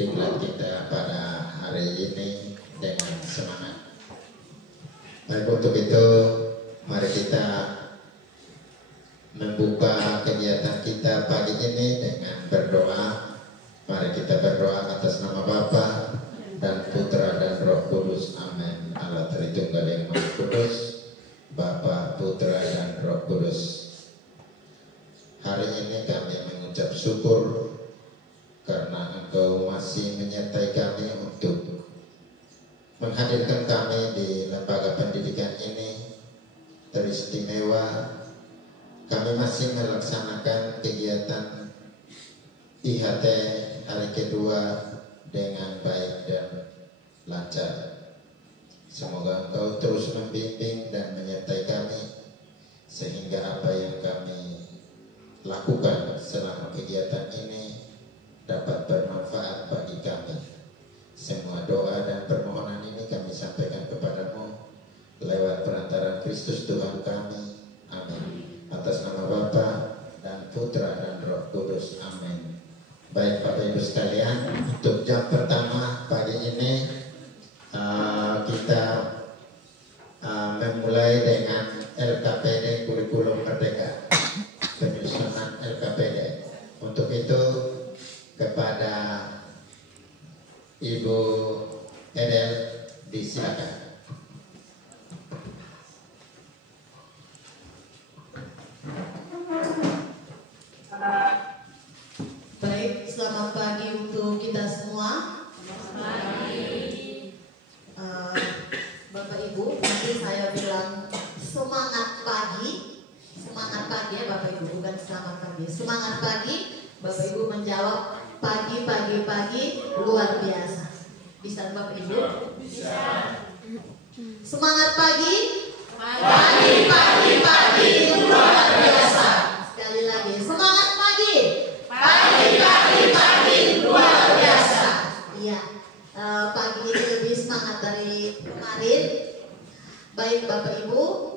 diklat kita pada hari ini dengan semangat. Baik, untuk itu mari kita membuka kegiatan kita pagi ini dengan berdoa. Mari kita berdoa atas nama Bapa dan Putra dan Roh Kudus. Amin. Allah Tritunggal yang Maha Kudus, Bapa, Putra dan Roh Kudus. Hari ini kami mengucap syukur karena Engkau masih menyertai kami untuk menghadirkan kami di lembaga pendidikan ini teristimewa. Kami masih melaksanakan kegiatan IHT hari kedua dengan baik dan lancar. Semoga Engkau terus membimbing dan menyertai kami sehingga apa yang kami lakukan selama kegiatan ini dapat bermanfaat bagi kami. Semua doa dan permohonan ini kami sampaikan kepadamu lewat perantaraan Kristus Tuhan kami. Amin. Atas nama Bapa dan Putra dan Roh Kudus. Amin. Baik Bapak Ibu sekalian, untuk jam pertama pagi ini kita memulai dengan LKPD Kurikulum Merdeka, penyusunan LKPD. Untuk itu kepada Ibu Edel disilakan. Baik, selamat pagi untuk kita semua. Selamat pagi. Bapak Ibu, nanti saya bilang semangat pagi. Semangat pagi ya Bapak Ibu, bukan selamat pagi. Semangat pagi, Bapak Ibu menjawab pagi, pagi, pagi, luar biasa. Bisa Bapak Ibu? Bisa. Semangat pagi. Pagi, pagi, pagi, luar biasa. Sekali lagi, semangat pagi. Pagi, pagi, pagi, luar biasa. Iya, pagi ini lebih semangat dari kemarin. Baik Bapak Ibu,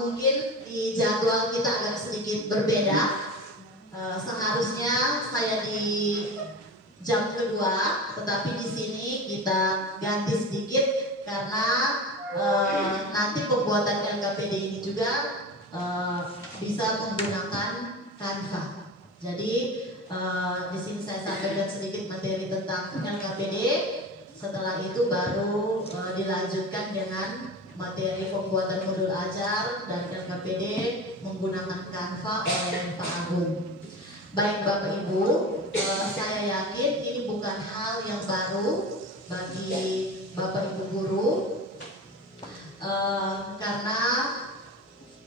mungkin di jadwal kita agak sedikit berbeda. Seharusnya saya di jam kedua, tetapi di sini kita ganti sedikit karena nanti pembuatan LKPD ini juga bisa menggunakan Canva. Jadi di sini saya sampaikan sedikit materi tentang LKPD. Setelah itu baru dilanjutkan dengan materi pembuatan modul ajar dan LKPD menggunakan Canva oleh Pak Agung. Baik Bapak Ibu, saya yakin ini bukan hal yang baru bagi Bapak Ibu guru, karena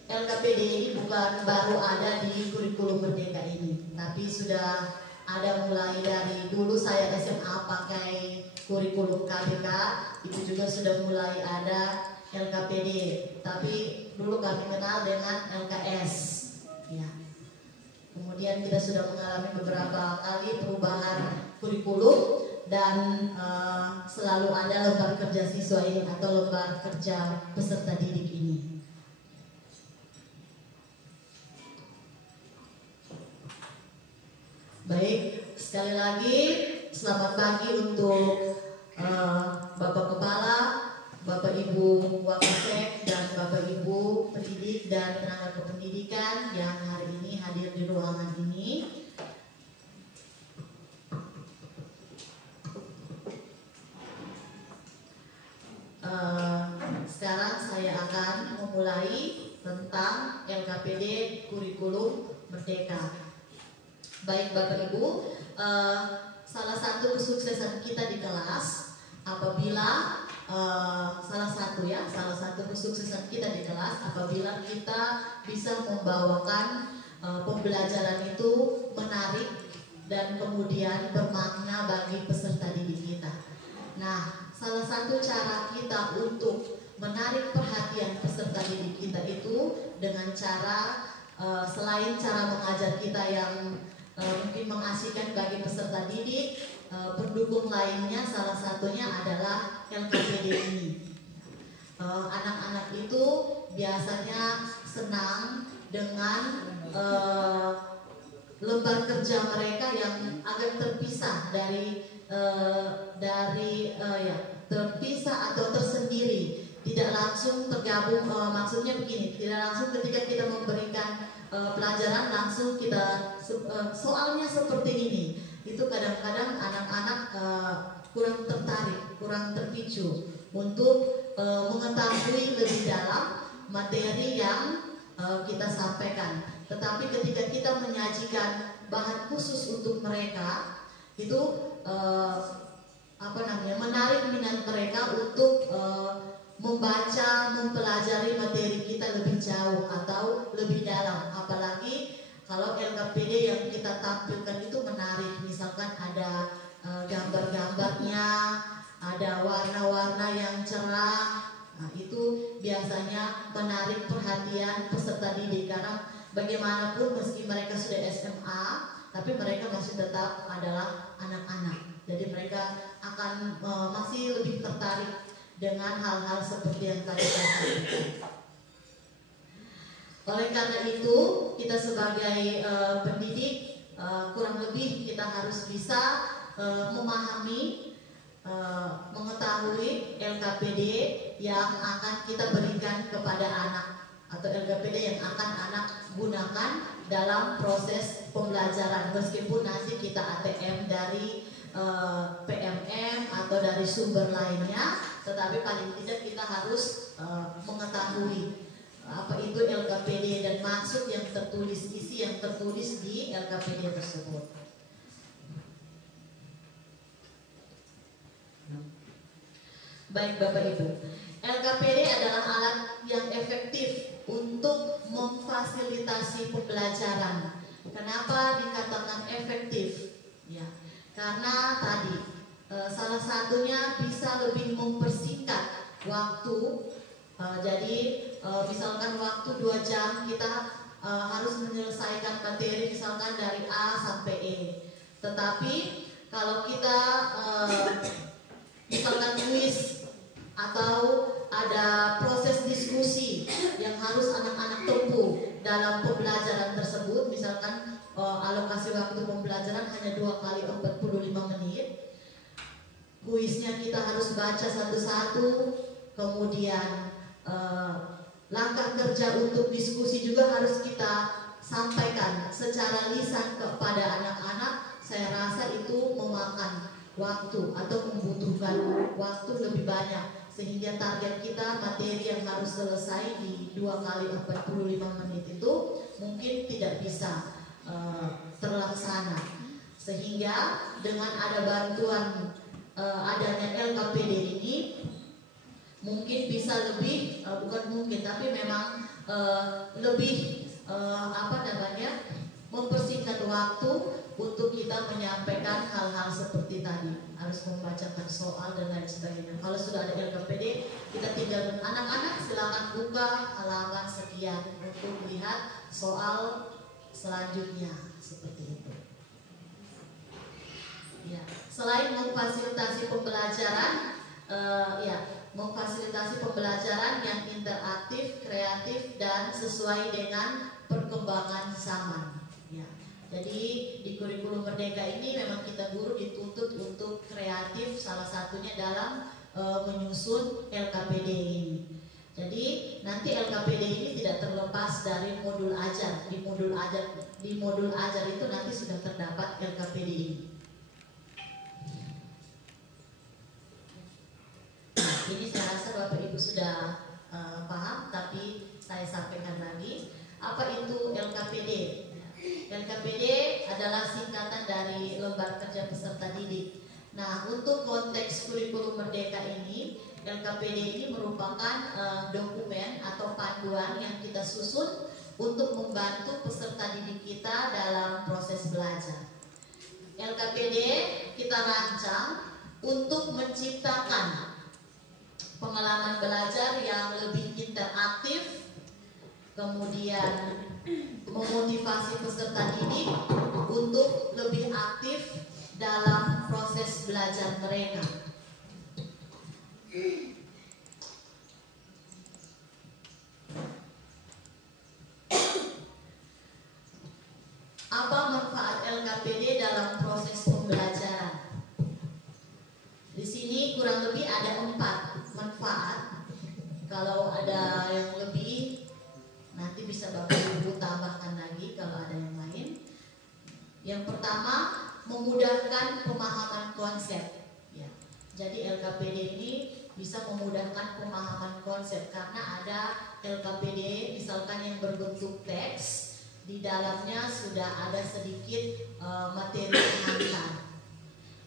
LKPD ini bukan baru ada di kurikulum Merdeka ini, tapi sudah ada mulai dari dulu saya SMA pakai kurikulum KBK, itu juga sudah mulai ada LKPD, tapi dulu kami kenal dengan LKS. Ya. Kemudian kita sudah mengalami beberapa kali perubahan kurikulum dan selalu ada lembar kerja siswa ini atau lembar kerja peserta didik ini. Baik, sekali lagi selamat pagi untuk Bapak Kepala, Bapak Ibu Wakasek dan Bapak Ibu pendidik dan tenaga kependidikan yang hari ini hadir di ruangan ini. Sekarang saya akan memulai tentang LKPD Kurikulum Merdeka. Baik Bapak Ibu, salah satu kesuksesan kita di kelas apabila salah satu kesuksesan kita di kelas apabila kita bisa membawakan pembelajaran itu menarik dan kemudian bermakna bagi peserta didik kita. Nah, salah satu cara kita untuk menarik perhatian peserta didik kita itu dengan cara selain cara mengajar kita yang mungkin mengasihkan bagi peserta didik, pendukung lainnya salah satunya adalah LKPD ini. Anak-anak itu biasanya senang dengan lembar kerja mereka yang agak terpisah terpisah atau tersendiri, tidak langsung tergabung. Maksudnya begini, tidak langsung ketika kita memberikan pelajaran langsung kita soalnya seperti ini, itu kadang-kadang anak-anak kurang tertarik, kurang terpicu untuk mengetahui lebih dalam materi yang kita sampaikan. Tetapi ketika kita menyajikan bahan khusus untuk mereka, itu menarik minat mereka untuk membaca, mempelajari materi kita lebih jauh atau lebih dalam. Apalagi kalau LKPD yang kita tampilkan itu menarik, misalkan ada gambar-gambarnya, ada warna-warna yang cerah. Nah, itu biasanya menarik perhatian peserta didik, karena bagaimanapun meski mereka sudah SMA, tapi mereka masih tetap adalah anak-anak. Jadi mereka akan masih lebih tertarik dengan hal-hal seperti yang tadi saya sampaikan. Oleh karena itu, kita sebagai pendidik kurang lebih kita harus bisa memahami, mengetahui LKPD yang akan kita berikan kepada anak, atau LKPD yang akan anak gunakan dalam proses pembelajaran, meskipun nanti kita ATM dari PMM atau dari sumber lainnya, tetapi paling tidak kita harus mengetahui apa itu LKPD dan maksud yang tertulis, isi yang tertulis di LKPD tersebut. Baik Bapak Ibu, LKPD adalah alat yang efektif untuk memfasilitasi pembelajaran. Kenapa dikatakan efektif? Ya, karena tadi salah satunya bisa lebih mempersingkat waktu. Jadi misalkan waktu 2 jam kita harus menyelesaikan materi misalkan dari A sampai E. Tetapi kalau kita misalkan kuis atau ada proses diskusi yang harus anak-anak tempuh dalam pembelajaran tersebut, misalkan alokasi waktu pembelajaran hanya 2 kali 45 menit, kuisnya kita harus baca satu-satu, kemudian langkah kerja untuk diskusi juga harus kita sampaikan secara lisan kepada anak-anak. Saya rasa itu memakan waktu atau membutuhkan waktu lebih banyak, sehingga target kita materi yang harus selesai di 2 kali 45 menit itu mungkin tidak bisa terlaksana. Sehingga dengan ada bantuan adanya LKPD ini mungkin bisa lebih, bukan mungkin tapi memang lebih mempersingkat waktu untuk kita menyampaikan hal-hal seperti tadi, harus membacakan soal dan lain sebagainya. Kalau sudah ada LKPD, kita tinggal anak-anak silakan buka halaman sekian untuk melihat soal selanjutnya, seperti itu. Ya, selain memfasilitasi pembelajaran, memfasilitasi pembelajaran yang interaktif, kreatif, dan sesuai dengan perkembangan zaman. Ya, jadi di kurikulum Merdeka ini memang kita guru dituntut untuk kreatif, salah satunya dalam menyusun LKPD ini. Jadi nanti LKPD ini tidak terlepas dari modul ajar. Di modul ajar itu nanti sudah terdapat LKPD ini. Ini saya rasa Bapak Ibu sudah paham, tapi saya sampaikan lagi. Apa itu LKPD? LKPD adalah singkatan dari lembar kerja peserta didik. Nah, untuk konteks kurikulum Merdeka ini, LKPD ini merupakan dokumen atau panduan yang kita susun untuk membantu peserta didik kita dalam proses belajar. LKPD kita rancang untuk menciptakan pengalaman belajar yang lebih interaktif, kemudian memotivasi peserta didik untuk lebih aktif dalam proses belajar mereka. Apa manfaat Yang pertama, memudahkan pemahaman konsep. Ya. Jadi LKPD ini bisa memudahkan pemahaman konsep karena ada LKPD misalkan yang berbentuk teks, di dalamnya sudah ada sedikit materi pengantar.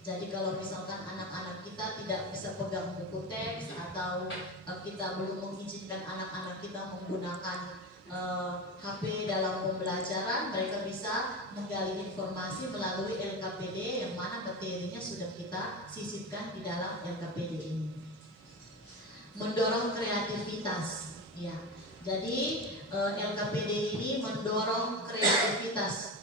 Jadi kalau misalkan anak-anak kita tidak bisa pegang buku teks atau kita belum mengizinkan anak-anak kita menggunakan HP dalam pembelajaran, mereka bisa menggali informasi melalui LKPD yang mana materinya sudah kita sisipkan di dalam LKPD ini. Mendorong kreativitas, ya. Jadi LKPD ini mendorong kreativitas.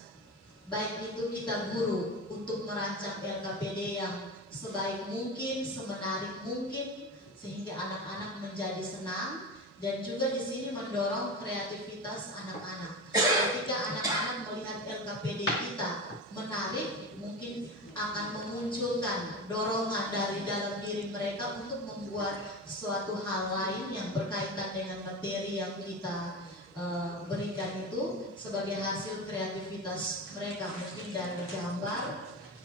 Baik itu kita guru untuk merancang LKPD yang sebaik mungkin, semenarik mungkin, sehingga anak-anak menjadi senang, dan juga di sini mendorong kreativitas anak-anak. Ketika anak-anak melihat LKPD kita menarik, mungkin akan memunculkan dorongan dari dalam diri mereka untuk membuat suatu hal lain yang berkaitan dengan materi yang kita berikan itu sebagai hasil kreativitas mereka, mungkin dari gambar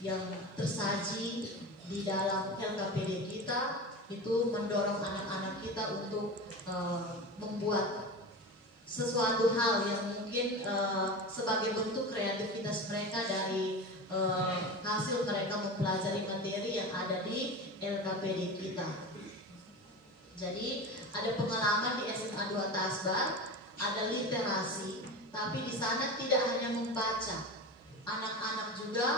yang tersaji di dalam LKPD kita itu mendorong anak-anak kita untuk membuat sesuatu hal yang mungkin sebagai bentuk kreativitas mereka dari hasil mereka mempelajari materi yang ada di LKPD kita. Jadi ada pengalaman di SMA 2 Tasbar, ada literasi, tapi di sana tidak hanya membaca, anak-anak juga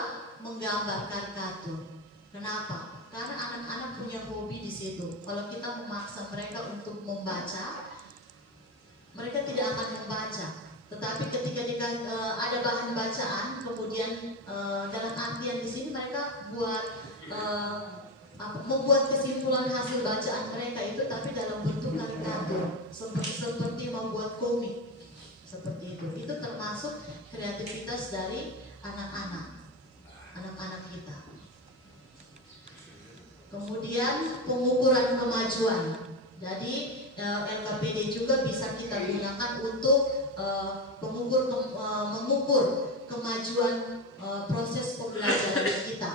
menggambar karikatur. Kenapa? Karena anak-anak punya hobi di situ. Kalau kita memaksa mereka untuk membaca, mereka tidak akan membaca. Tetapi ketika ada bahan bacaan, kemudian dalam artian di sini mereka membuat kesimpulan hasil bacaan mereka itu, tapi dalam bentuk karikatur, seperti membuat komik, seperti itu. Itu termasuk kreativitas dari anak-anak kita. Kemudian pengukuran kemajuan. Jadi LKPD juga bisa kita gunakan untuk mengukur kemajuan proses pembelajaran kita,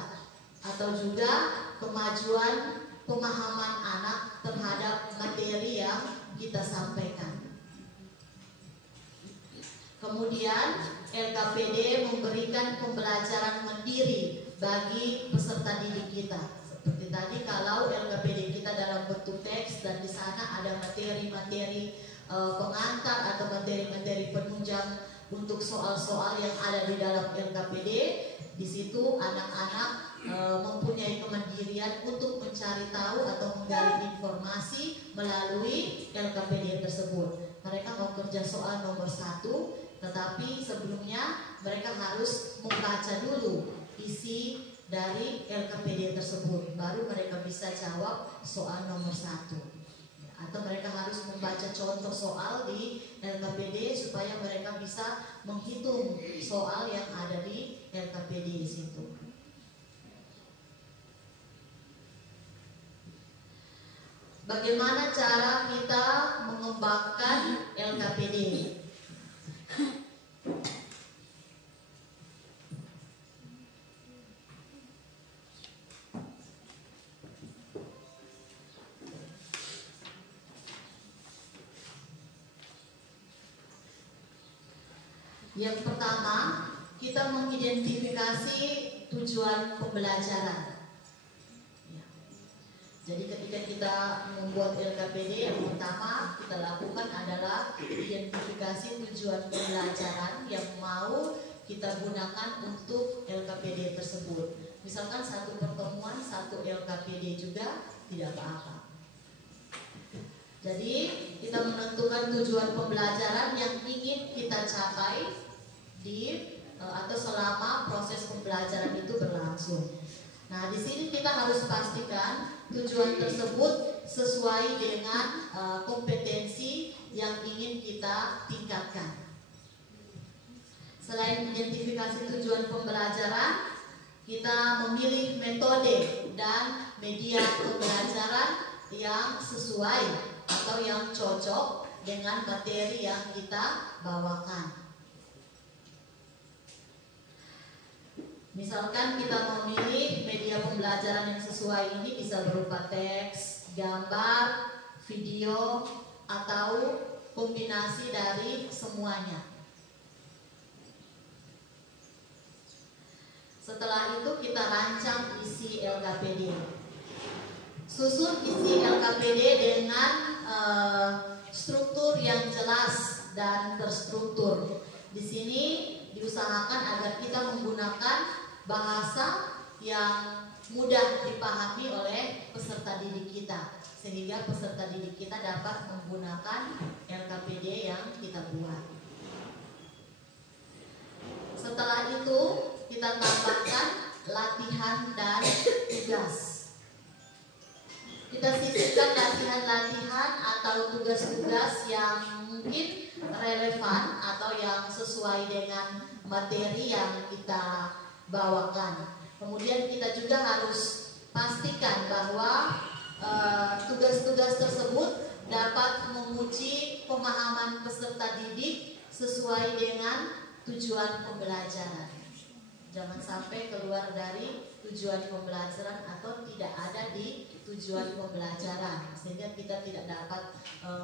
atau juga kemajuan pemahaman anak terhadap materi yang kita sampaikan. Kemudian LKPD memberikan pembelajaran mandiri bagi peserta didik kita. Seperti tadi, kalau LKPD kita dalam bentuk teks dan di sana ada materi-materi pengantar atau materi-materi penunjang untuk soal-soal yang ada di dalam LKPD, di situ anak-anak mempunyai kemandirian untuk mencari tahu atau menggali informasi melalui LKPD tersebut. Mereka mau kerja soal nomor 1, tetapi sebelumnya mereka harus membaca dulu isi dari LKPD tersebut, baru mereka bisa jawab soal nomor 1. Atau mereka harus membaca contoh soal di LKPD supaya mereka bisa menghitung soal yang ada di LKPD di situ. Bagaimana cara kita mengembangkan LKPD? Yang pertama, kita mengidentifikasi tujuan pembelajaran. Jadi ketika kita membuat LKPD, yang pertama kita lakukan adalah identifikasi tujuan pembelajaran yang mau kita gunakan untuk LKPD tersebut. Misalkan satu pertemuan, satu LKPD juga tidak apa-apa. Jadi kita menentukan tujuan pembelajaran yang ingin kita capai atau selama proses pembelajaran itu berlangsung. Nah, di sini kita harus pastikan tujuan tersebut sesuai dengan kompetensi yang ingin kita tingkatkan. Selain identifikasi tujuan pembelajaran, kita memilih metode dan media pembelajaran yang sesuai atau yang cocok dengan materi yang kita bawakan. Misalkan kita memilih media pembelajaran yang sesuai, ini bisa berupa teks, gambar, video, atau kombinasi dari semuanya. Setelah itu kita rancang isi LKPD. Susun isi LKPD dengan struktur yang jelas dan terstruktur. Di sini diusahakan agar kita menggunakan bahasa yang mudah dipahami oleh peserta didik kita, sehingga peserta didik kita dapat menggunakan LKPD yang kita buat. Setelah itu kita tambahkan latihan dan tugas. Kita sisipkan latihan-latihan atau tugas-tugas yang mungkin relevan atau yang sesuai dengan materi yang kita bawakan. Kemudian kita juga harus pastikan bahwa tugas-tugas tersebut dapat menguji pemahaman peserta didik sesuai dengan tujuan pembelajaran. Jangan sampai keluar dari tujuan pembelajaran atau tidak ada di tujuan pembelajaran, sehingga kita tidak dapat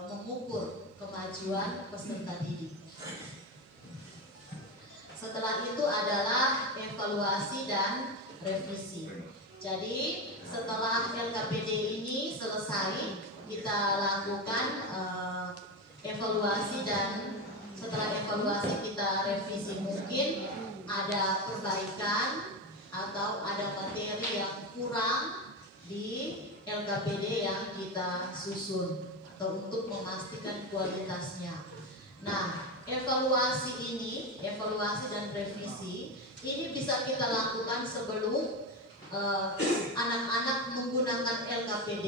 mengukur kemajuan peserta didik. Setelah itu adalah evaluasi dan revisi. Jadi setelah LKPD ini selesai, kita lakukan evaluasi, dan setelah evaluasi kita revisi. Mungkin ada perbaikan atau ada materi yang kurang di LKPD yang kita susun, atau untuk memastikan kualitasnya. Nah, evaluasi dan revisi ini bisa kita lakukan sebelum anak-anak menggunakan LKPD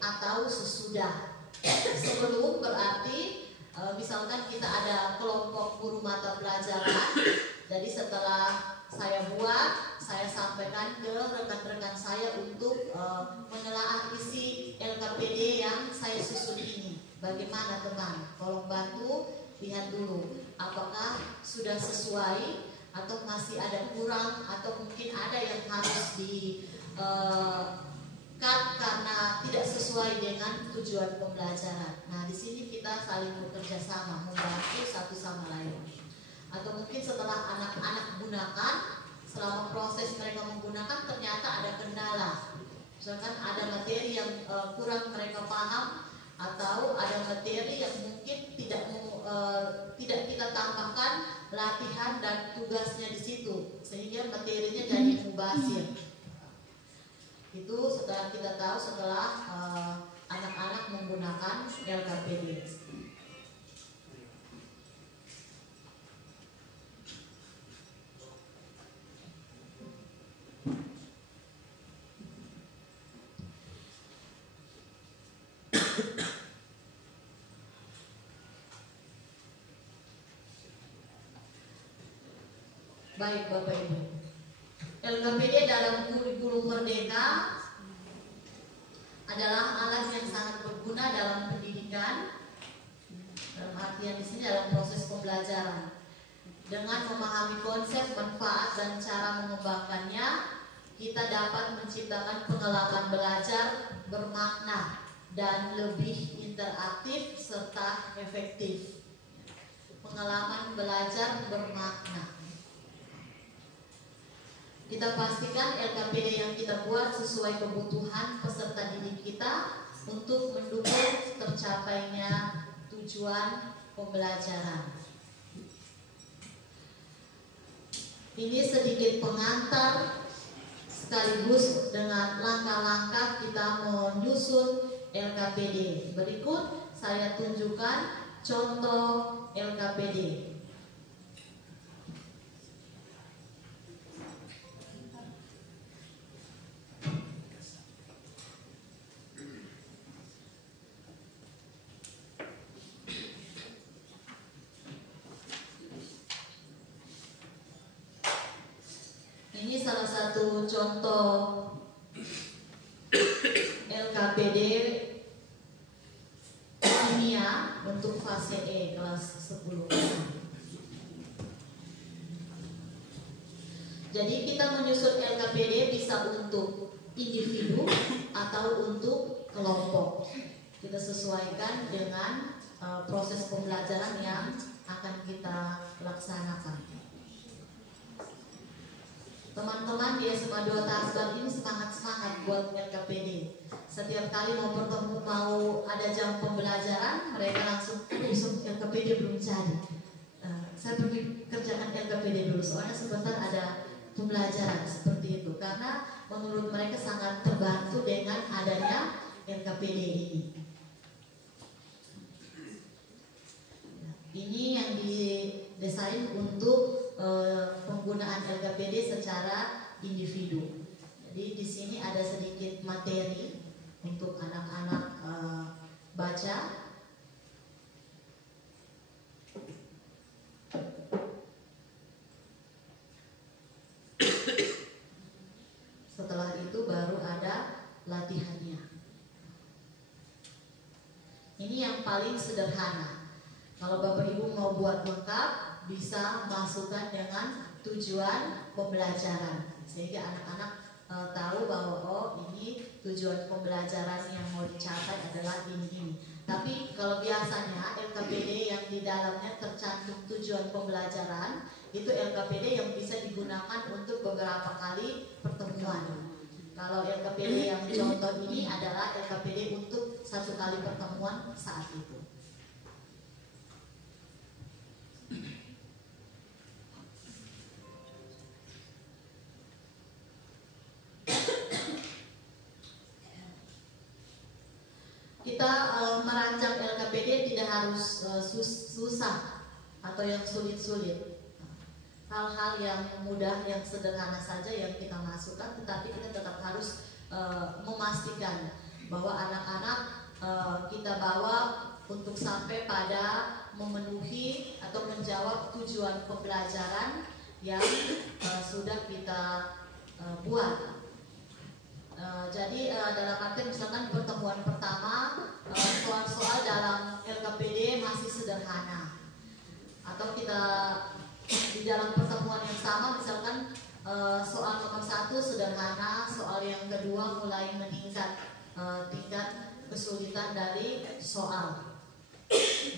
atau sesudah. Sebelum berarti misalkan kita ada kelompok guru mata pelajaran, jadi setelah saya buat, saya sampaikan ke rekan-rekan saya untuk menelaah isi LKPD yang saya susun ini. Bagaimana teman? Tolong bantu lihat dulu apakah sudah sesuai atau masih ada kurang, atau mungkin ada yang harus di cut karena tidak sesuai dengan tujuan pembelajaran. Nah, di sini kita saling bekerja sama, membantu satu sama lain. Atau mungkin setelah anak-anak gunakan, selama proses mereka menggunakan ternyata ada kendala. Misalkan ada materi yang kurang mereka paham, atau ada materi yang mungkin tidak kita tambahkan latihan dan tugasnya di situ, sehingga materinya jadi mubazir. Itu setelah kita tahu setelah anak-anak menggunakan LKPD. Baik Bapak Ibu, LKPD dalam kurikulum Merdeka adalah alat yang sangat berguna dalam pendidikan, dalam artian di sini dalam proses pembelajaran. Dengan memahami konsep, manfaat, dan cara mengembangkannya, kita dapat menciptakan pengalaman belajar bermakna dan lebih interaktif serta efektif. Pengalaman belajar bermakna. Kita pastikan LKPD yang kita buat sesuai kebutuhan peserta didik kita untuk mendukung tercapainya tujuan pembelajaran. Ini sedikit pengantar sekaligus dengan langkah-langkah kita menyusun LKPD. Berikut saya tunjukkan contoh LKPD. Ini salah satu contoh LKPD kimia untuk fase E kelas 10. Jadi kita menyusun LKPD bisa untuk individu atau untuk kelompok. Kita sesuaikan dengan proses pembelajaran yang akan kita laksanakan. Teman-teman di SMA 2 Tasbar ini semangat-semangat buat LKPD. Setiap kali mau bertemu, mau ada jam pembelajaran, mereka langsung LKPD belum jadi. Saya pergi kerjakan LKPD dulu, soalnya sebentar ada pembelajaran seperti itu. Karena menurut mereka sangat terbantu dengan adanya LKPD ini. Ini yang didesain untuk penggunaan LKPD secara individu. Jadi di sini ada sedikit materi untuk anak-anak baca. Setelah itu baru ada latihannya. Ini yang paling sederhana. Kalau Bapak Ibu mau buat lengkap, bisa masukkan dengan tujuan pembelajaran, sehingga anak-anak tahu bahwa oh ini tujuan pembelajaran yang mau dicapai adalah ini. Tapi kalau biasanya LKPD yang di dalamnya tercantum tujuan pembelajaran, itu LKPD yang bisa digunakan untuk beberapa kali pertemuan. Kalau LKPD yang contoh ini adalah LKPD untuk satu kali pertemuan saat itu. Kita merancang LKPD tidak harus susah atau yang sulit-sulit. Hal-hal yang mudah, yang sederhana saja yang kita masukkan, tetapi kita tetap harus memastikan bahwa anak-anak kita bawa untuk sampai pada memenuhi atau menjawab tujuan pembelajaran yang sudah kita buat. Jadi dalam arti misalkan pertemuan pertama soal-soal dalam LKPD masih sederhana, atau kita di dalam pertemuan yang sama misalkan soal nomor 1 sederhana, soal yang kedua mulai meningkat tingkat kesulitan dari soal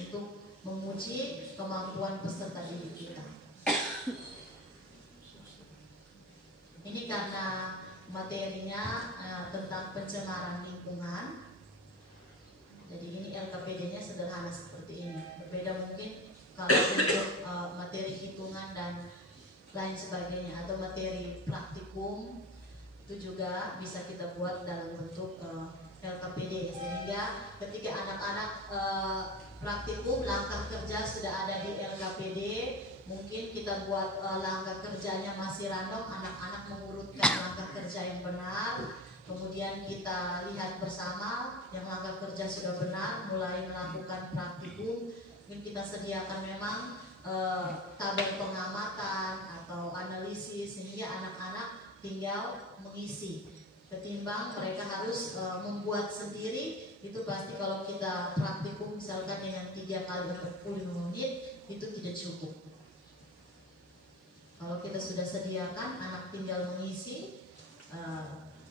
untuk menguji kemampuan peserta didik kita. Ini karena materinya tentang pencemaran lingkungan. Jadi ini LKPD-nya sederhana seperti ini. Berbeda mungkin kalau untuk materi hitungan dan lain sebagainya, atau materi praktikum itu juga bisa kita buat dalam bentuk LKPD, sehingga ketika anak-anak praktikum langkah kerja sudah ada di LKPD. Mungkin kita buat langkah kerjanya masih random, anak-anak mengurutkan langkah kerja yang benar, kemudian kita lihat bersama yang langkah kerja sudah benar, mulai melakukan praktikum. Mungkin kita sediakan memang tabel pengamatan atau analisis, sehingga anak-anak tinggal mengisi. Ketimbang mereka harus membuat sendiri, itu pasti kalau kita praktikum misalkan dengan 3 kali 45 menit, itu tidak cukup. Kalau kita sudah sediakan, anak tinggal mengisi,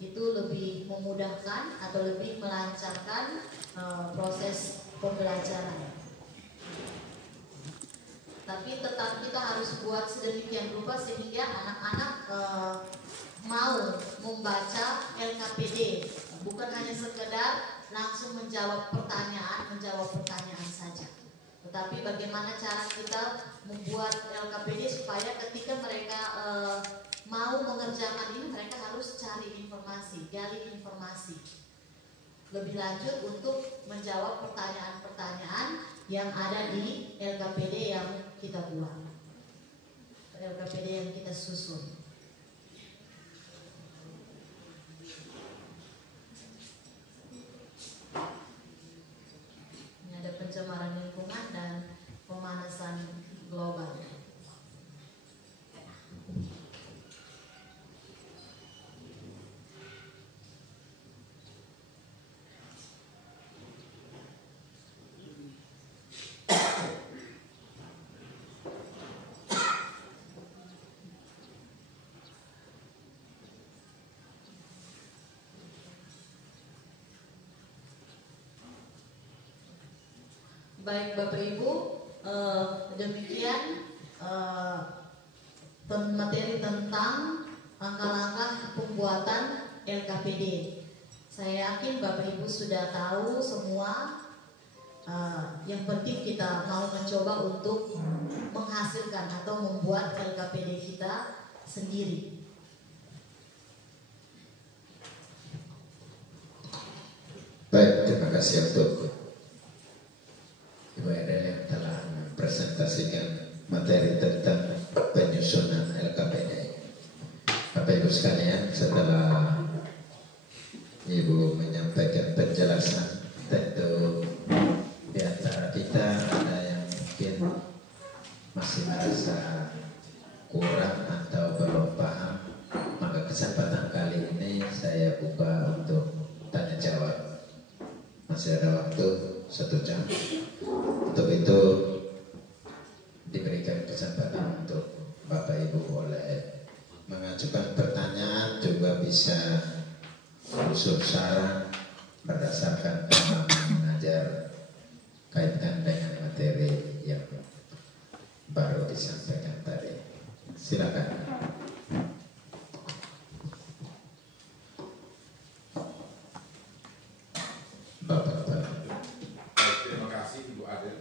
itu lebih memudahkan atau lebih melancarkan proses pembelajaran. Tapi tetap kita harus buat sedemikian rupa sehingga anak-anak mau membaca LKPD, bukan hanya sekedar langsung menjawab pertanyaan saja. Tetapi bagaimana cara kita membuat LKPD supaya ketika mereka mau mengerjakan ini, mereka harus cari informasi, gali informasi lebih lanjut untuk menjawab pertanyaan-pertanyaan yang ada di LKPD yang kita buat, LKPD yang kita susun. Ini ada pencemaran lingkungan dan pemanasan global. Baik Bapak Ibu, demikian materi tentang langkah-langkah pembuatan LKPD. Saya yakin Bapak Ibu sudah tahu semua. Yang penting kita mau mencoba untuk menghasilkan atau membuat LKPD kita sendiri. Baik, terima kasih untuk Ibu Edel yang telah mempresentasikan materi tentang penyusunan LKPD. Bapak Ibu sekalian, setelah Ibu menyampaikan penjelasan, tentu di antara kita ada yang mungkin masih merasa kurang atau belum paham, maka kesempatan kali ini saya buka untuk tanya jawab. Masih ada waktu 1 jam. Untuk itu diberikan kesempatan untuk Bapak Ibu boleh mengajukan pertanyaan, juga bisa usul saran berdasarkan pengalaman mengajar kaitan dengan materi yang baru disampaikan tadi. Silakan. Bapak. Terima kasih Ibu Adel.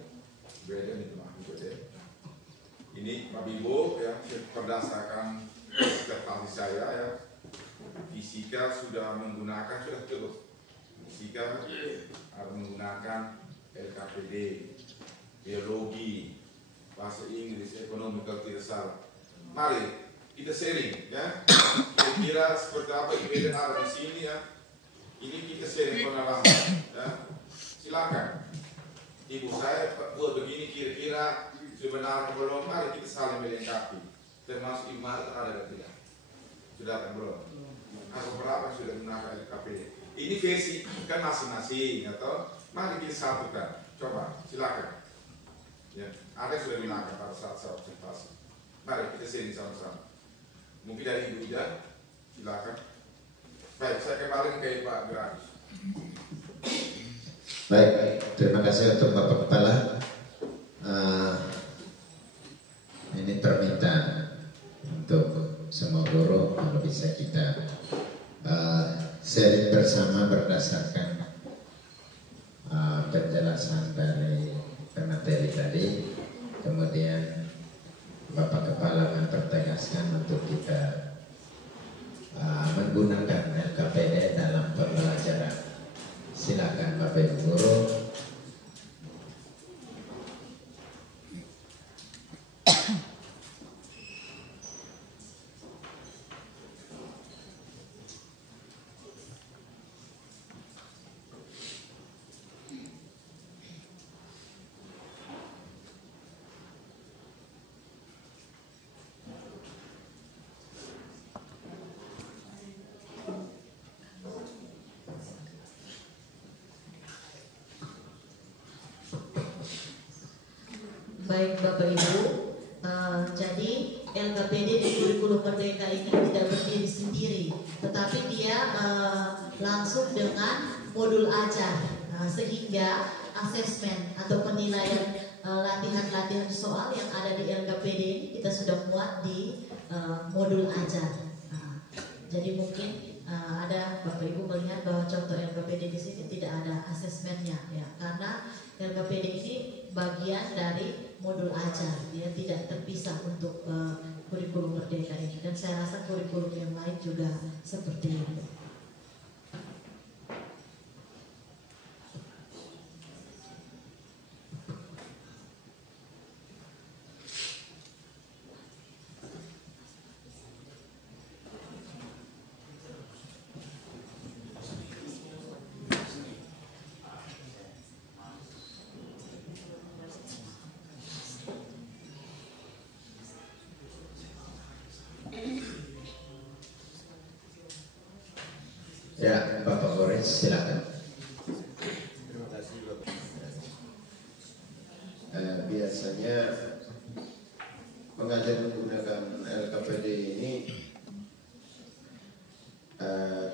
Ibu Adel, Ibu Adel. Ini Bapak Ibu ya, berdasarkan ekspektasi saya ya, fisika sudah menggunakan, sudah terus fisika harus menggunakan LKPD, biologi, bahasa Inggris, ekonomi, kalau tidak salah. Mari kita sharing ya, kira-kira seperti apa Ibu Adel ada di sini ya. Ini kita sharing pengalaman ya. Silakan Ibu, saya buat begini, kira-kira sebenarnya belum, mari kita saling melengkapi, termasuk Ibu Marta ada dan tidak. Sudah kan belum? Atau berapa yang sudah menggunakan LKPD? Ini versi kan masing-masing atau mari kita satukan. Coba silakan ya, ada yang sudah menggunakan pada saat saya observasi. Mari kita sharing sama-sama. Mungkin dari Ibu Ida, silakan. Baik, saya kembali ke Pak Gratis. Baik, terima kasih untuk Bapak Kepala. Ini permintaan untuk semua guru kalau bisa kita sharing bersama berdasarkan penjelasan dari pemateri tadi. Kemudian Bapak Kepala mempertegaskan untuk kita menggunakan LKPD dalam pembelajaran. Silakan Bapak Ibu Guru. Baik Bapak Ibu, jadi LKPD di kurikulum Merdeka ini tidak berdiri sendiri, tetapi dia langsung dengan modul ajar, sehingga asesmen atau penilaian latihan-latihan soal yang ada di LKPD ini kita sudah muat di modul ajar. Jadi mungkin ada Bapak Ibu melihat bahwa contoh LKPD di sini tidak ada asesmennya, ya, karena LKPD ini bagian dari modul ajar, dia tidak terpisah untuk kurikulum Merdeka ini, dan saya rasa kurikulum yang lain juga seperti itu. Ya, Bapak Boris, silakan. Terima kasih Bapak. Biasanya pengajar menggunakan LKPD ini,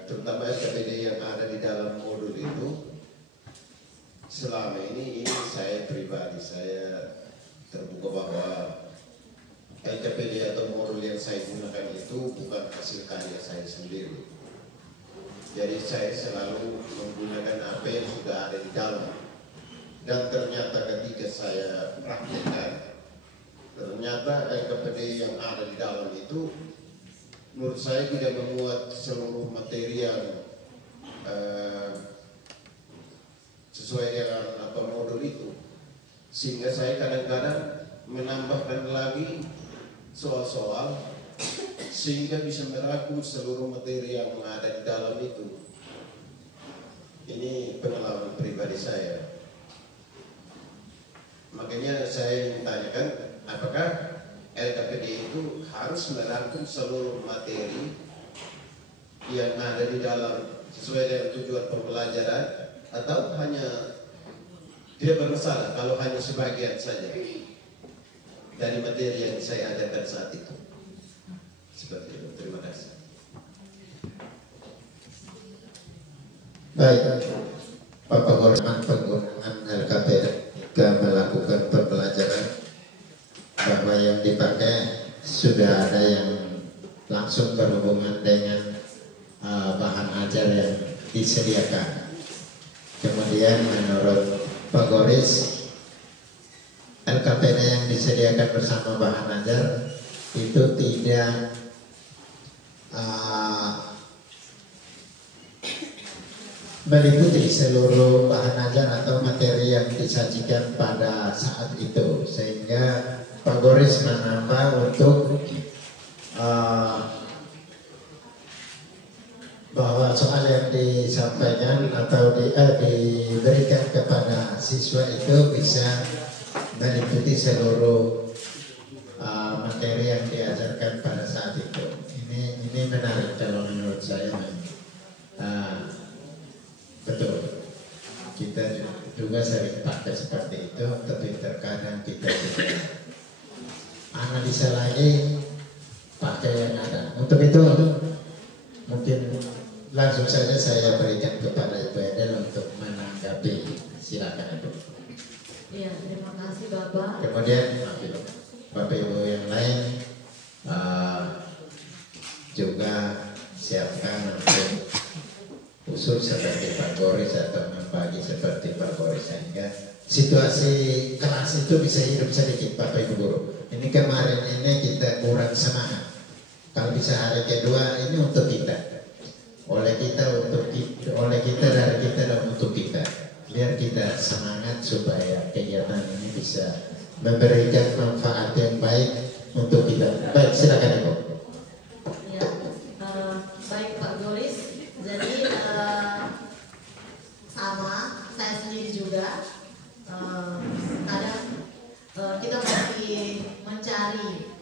terutama LKPD yang ada di dalam modul itu, selama ini saya pribadi saya terbuka bahwa LKPD atau modul yang saya gunakan itu bukan hasil karya saya sendiri. Jadi saya selalu menggunakan apa yang sudah ada di dalam. Dan ternyata ketika saya praktekkan, ternyata LKPD yang ada di dalam itu menurut saya tidak memuat seluruh materi yang sesuai dengan apa modul itu. Sehingga saya kadang-kadang menambahkan lagi soal-soal sehingga bisa merangkum seluruh materi yang ada di dalam itu. Ini pengalaman pribadi saya. Makanya saya ingin tanyakan, apakah LKPD itu harus merangkum seluruh materi yang ada di dalam sesuai dengan tujuan pembelajaran, atau hanya tidak bermasalah kalau hanya sebagian saja dari materi yang saya ajarkan saat itu? Seperti itu. Terima kasih. Baik, Bapak Hormat, penggunaan LKPD ketika melakukan pembelajaran bahwa yang dipakai sudah ada yang langsung berhubungan dengan bahan ajar yang disediakan. Kemudian menurut Pak Goris, LKPD yang disediakan bersama bahan ajar itu tidak meliputi seluruh bahan ajar atau materi yang disajikan pada saat itu, sehingga Pak Goris menambah untuk bahwa soal yang disampaikan atau diberikan kepada siswa itu bisa meliputi seluruh materi yang diajarkan pada saat itu. Ini menarik kalau menurut saya. Betul. Kita juga sering pakai seperti itu, tapi terkadang kita juga analisa lagi pakai yang ada. Untuk itu mungkin langsung saja saya berikan kepada Ibu Edel untuk menanggapi. Silakan Ibu. Iya, terima kasih Bapak. Kemudian Bapak Ibu yang lain juga siapkan untuk usul seperti Pak Goris atau membagi seperti Pak Goris, sehingga situasi kelas itu bisa hidup sedikit Bapak Ibu Guru. Ini kemarin ini kita kurang semangat. Kalau bisa hari kedua ini untuk kita. Oleh kita dari kita dan untuk kita. Biar kita semangat supaya kegiatan ini bisa memberikan manfaat yang baik untuk kita. Baik, silakan Ibu. Ya, baik Pak Goris. Jadi sama saya sendiri juga kadang kita masih mencari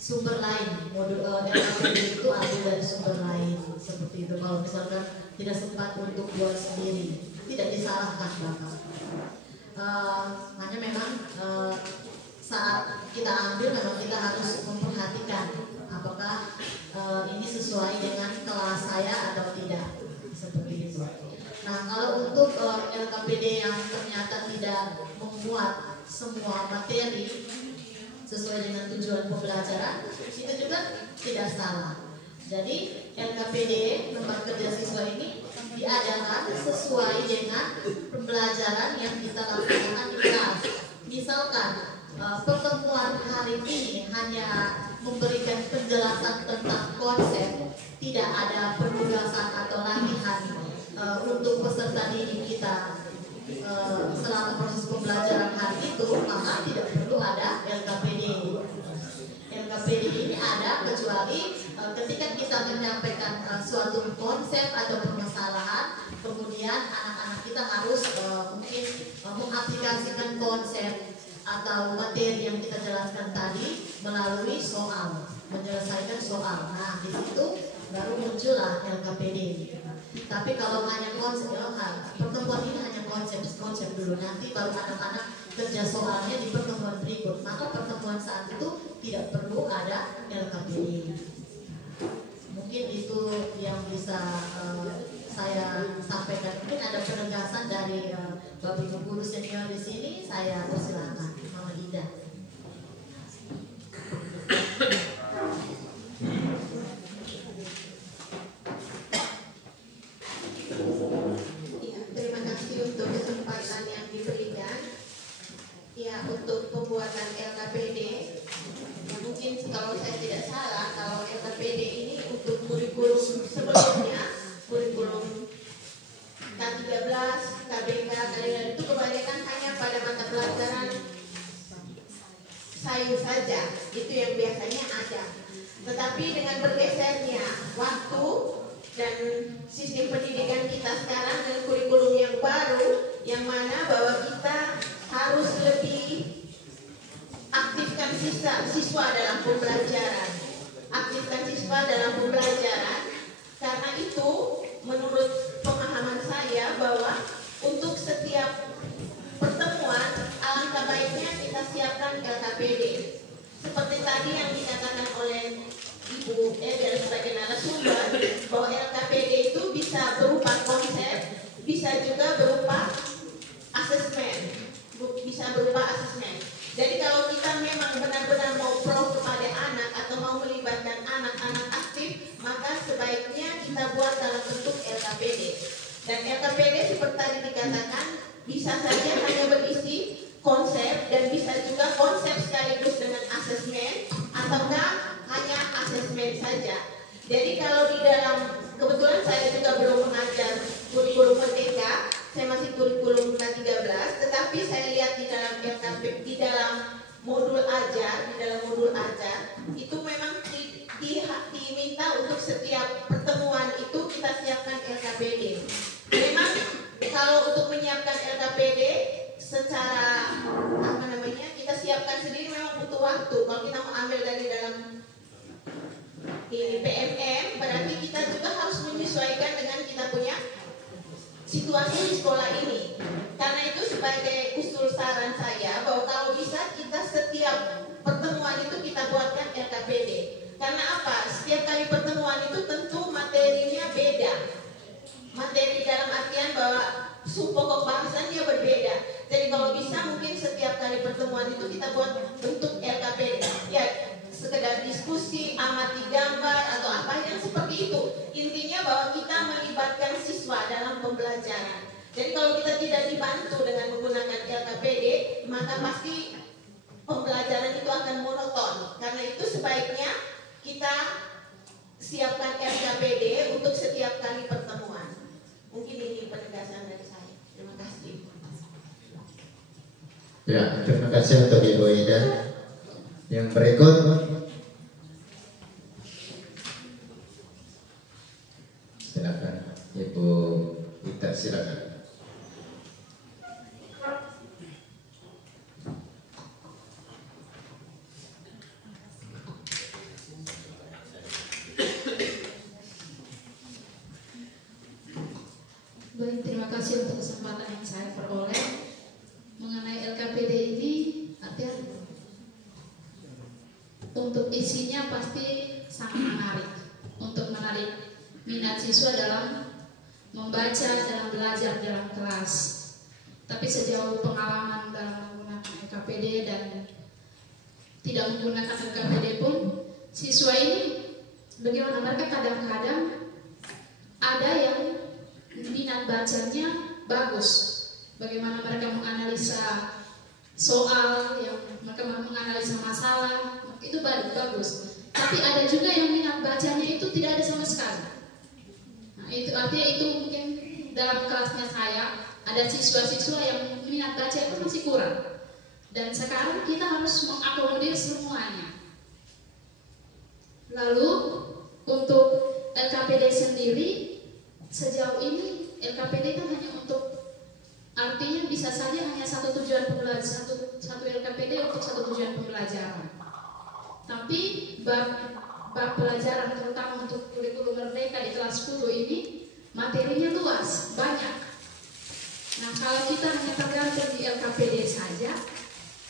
sumber lain. Modul LKPD itu ambil dari sumber lain seperti itu. Kalau misalkan tidak sempat untuk buat sendiri, tidak disalahkan Bapak. Hanya memang saat kita ambil memang kita harus memperhatikan apakah ini sesuai dengan kelas saya atau tidak, seperti itu. Nah, kalau untuk LKPD yang ternyata tidak memuat semua materi sesuai dengan tujuan pembelajaran, itu juga tidak salah. Jadi LKPD tempat kerja siswa ini diadakan sesuai dengan pembelajaran yang kita lakukan di kelas. Misalkan pertemuan hari ini hanya memberikan penjelasan tentang konsep, tidak ada penugasan atau latihan untuk peserta didik kita selama proses pembelajaran hari itu, maka tidak perlu ada LKPD. LKPD ini ada kecuali ketika kita menyampaikan suatu konsep atau permasalahan, kemudian anak-anak kita harus mungkin mengaplikasikan konsep atau materi yang kita jelaskan tadi melalui soal, menyelesaikan soal. Nah, di situ baru muncullah LKPD. Tapi kalau hanya konsep, pertemuan ini hanya konsep dulu, nanti baru anak-anak kerja soalnya di pertemuan berikut, maka pertemuan saat itu tidak perlu ada LKPD. Mungkin itu yang bisa saya sampaikan. Mungkin ada penegasan dari Bapak Ibu guru senior di sini, saya persilakan Mama Ida. Ya, terima kasih untuk kesempatan yang diberikan. Ya, untuk pembuatan LKPD, ya mungkin kalau saya tidak salah, kalau LKPD ini untuk kurikulum sebelumnya, kurikulum K13, KBK, KDN itu kebanyakan hanya pada mata pelajaran sains saja, itu yang biasanya ada. Tetapi dengan bergesernya waktu dan sistem pendidikan kita sekarang dengan kurikulum yang baru, yang mana bahwa kita harus lebih aktifkan siswa dalam pembelajaran, karena itu menurut pemahaman saya bahwa untuk setiap pertemuan alangkah baiknya kita siapkan LKPD seperti tadi yang dikatakan oleh Ibu dari sebagai narasumber, bahwa LKPD itu bisa berupa konsep, bisa juga berupa asesmen. Jadi kalau kita memang benar-benar mau pro kepada anak atau mau melibatkan anak-anak aktif, maka sebaiknya kita buat dalam bentuk LKPD. Dan LKPD seperti tadi dikatakan bisa saja hanya berisi konsep dan bisa juga konsep sekaligus dengan asesmen, ataukah hanya asesmen saja. Jadi kalau di dalam, kebetulan saya juga belum mengajar kurikulum merdeka, saya masih kurikulum K13, tetapi saya lihat di dalam LKP, di dalam modul ajar, itu memang diminta untuk setiap pertemuan itu kita siapkan LKPD. Memang kalau untuk menyiapkan LKPD secara kita siapkan sendiri memang butuh waktu. Kalau kita mau ambil dari dalam PMM, berarti kita juga harus menyesuaikan dengan kita punya situasi di sekolah ini. Karena itu sebagai usul saran saya bahwa kalau bisa kita setiap pertemuan itu kita buatkan LKPD. Karena apa? Setiap kali pertemuan itu tentu materinya beda. Materi dalam artian bahwa pokok bahasannya berbeda. Jadi kalau bisa mungkin setiap kali pertemuan itu kita buat bentuk LKPD. Ya, sekedar diskusi, amati gambar atau apa yang seperti itu. Intinya bahwa kita melibatkan siswa dalam pembelajaran. Jadi kalau kita tidak dibantu dengan menggunakan LKPD, maka pasti pembelajaran itu akan monoton. Karena itu sebaiknya kita siapkan LKPD untuk setiap kali pertemuan. Mungkin ini penegasan dari saya. Terima kasih. Ya, terima kasih untuk Ibu Ida. Yang berikut, silakan Ibu Ida, silakan. Baik, terima kasih untuk kesempatan yang saya peroleh. Mengenai LKPD ini, artinya untuk isinya pasti sangat menarik, untuk menarik minat siswa dalam membaca, dalam belajar dalam kelas. Tapi sejauh pengalaman dalam menggunakan LKPD dan tidak menggunakan LKPD pun, siswa ini bagaimana mereka kadang-kadang ada yang minat bacanya bagus, bagaimana mereka menganalisa soal, yang mereka menganalisa masalah, itu bagus. Tapi ada juga yang minat bacanya itu tidak ada sama sekali. Nah, itu artinya itu mungkin dalam kelasnya saya ada siswa-siswa yang minat baca itu masih kurang. Dan sekarang kita harus mengakomodir semuanya. Lalu untuk LKPD sendiri, sejauh ini LKPD kan hanya untuk, artinya bisa saja hanya satu tujuan pembelajaran, satu LKPD untuk satu tujuan pembelajaran. Tapi bab pelajaran terutama untuk kurikulum merdeka di kelas 10 ini materinya luas, banyak. Nah, kalau kita hanya tergantung di LKPD saja,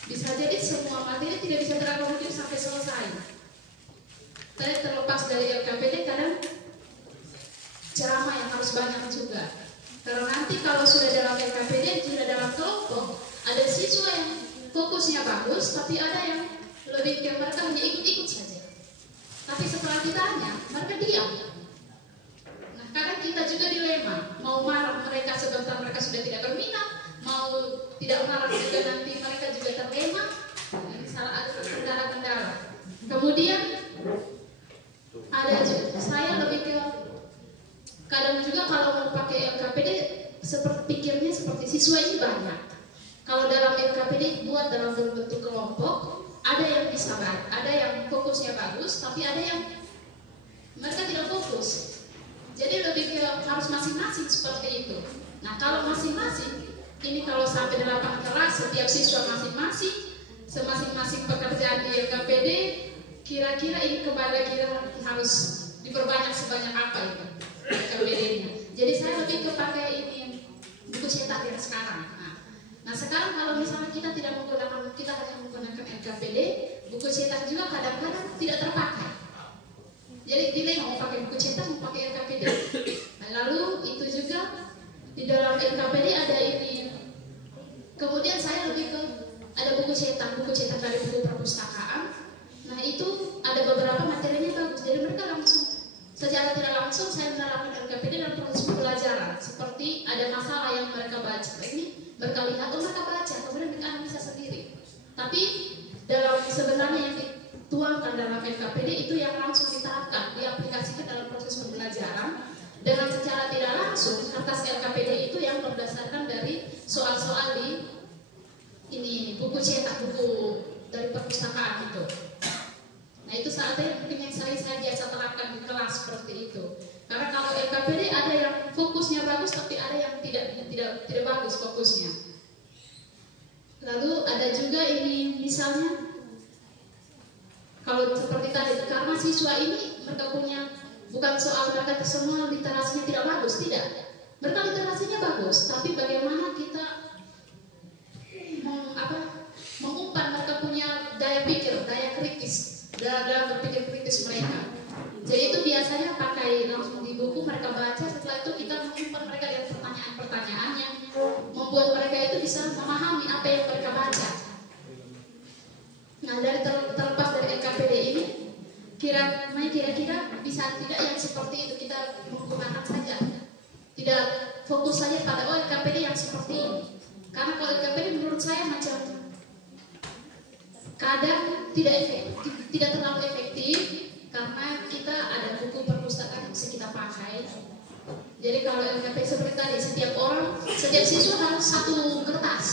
bisa jadi semua materi tidak bisa terakomodir sampai selesai. Tapi terlepas dari LKPD, kadang ceramah yang harus banyak juga. Kalau nanti kalau sudah dalam LKPD, sudah dalam kelompok, ada siswa yang fokusnya bagus, tapi ada yang lebih ke mereka hanya ikut-ikut saja. Tapi setelah ditanya, mereka diam. Nah, kadang kita juga dilema, mau marah mereka sebentar mereka sudah tidak berminat, mau tidak marah juga nanti mereka juga terlena. Salah ada kendala-kendala. Kemudian ada juga, saya lebih ke kadang juga kalau mau pakai LKPD seperti pikirnya seperti siswa ini banyak. Kalau dalam LKPD buat dalam bentuk kelompok, ada yang bisa ada yang fokusnya bagus, tapi ada yang mereka tidak fokus. Jadi lebih ke harus masing-masing seperti itu. Nah, kalau masing-masing ini kalau sampai 8 kelas setiap siswa masing-masing semasing-masing pekerjaan di LKPD, kira-kira ini kembali kira harus diperbanyak sebanyak apa itu LKPD-nya. Jadi saya lebih kepada ini buku cetak yang sekarang. Nah sekarang kalau misalnya kita tidak menggunakan, kita hanya menggunakan LKPD, buku cetak juga kadang-kadang tidak terpakai. Jadi dilema mau pakai buku cetak, mau pakai LKPD. Nah, lalu itu juga di dalam LKPD ada ini. Kemudian saya lebih ke ada buku cetak dari buku perpustakaan. Nah itu ada beberapa materinya bagus. Jadi mereka langsung secara tidak langsung saya menerapkan LKPD dalam proses pembelajaran. Seperti ada masalah yang mereka baca, ini mereka lihat, oh mereka baca, kemudian mereka analisa sendiri. Tapi dalam sebenarnya yang dituangkan dalam LKPD itu yang langsung diterapkan, diaplikasikan dalam proses pembelajaran dengan secara tidak langsung. Kertas LKPD itu yang berdasarkan dari soal-soal di ini buku cetak, buku dari perpustakaan itu. Nah itu saatnya mungkin yang saya biasa terapkan di kelas seperti itu. Karena kalau LKPD ada yang fokusnya bagus, tapi ada yang tidak bagus fokusnya. Lalu ada juga ini misalnya kalau seperti tadi, karena siswa ini mereka punya bukan soal mereka semua literasinya tidak bagus, tidak. Mereka literasinya bagus, tapi bagaimana kita mengumpan mereka punya daya pikir, daya kritis dalam berpikir kritis mereka. Jadi itu biasanya pakai langsung di buku mereka baca, setelah itu kita mengumpan mereka dengan pertanyaan-pertanyaan yang membuat mereka itu bisa memahami apa yang mereka baca. Nah dari terlepas dari LKPD ini, kira-kira bisa tidak yang seperti itu kita menggunakan saja, tidak fokus saja pada LKPD yang seperti ini. Karena kalau LKPD menurut saya macam kadang tidak terlalu efektif karena kita ada buku perpustakaan yang bisa kita pakai. Jadi kalau LKPD seperti tadi, setiap siswa harus satu kertas.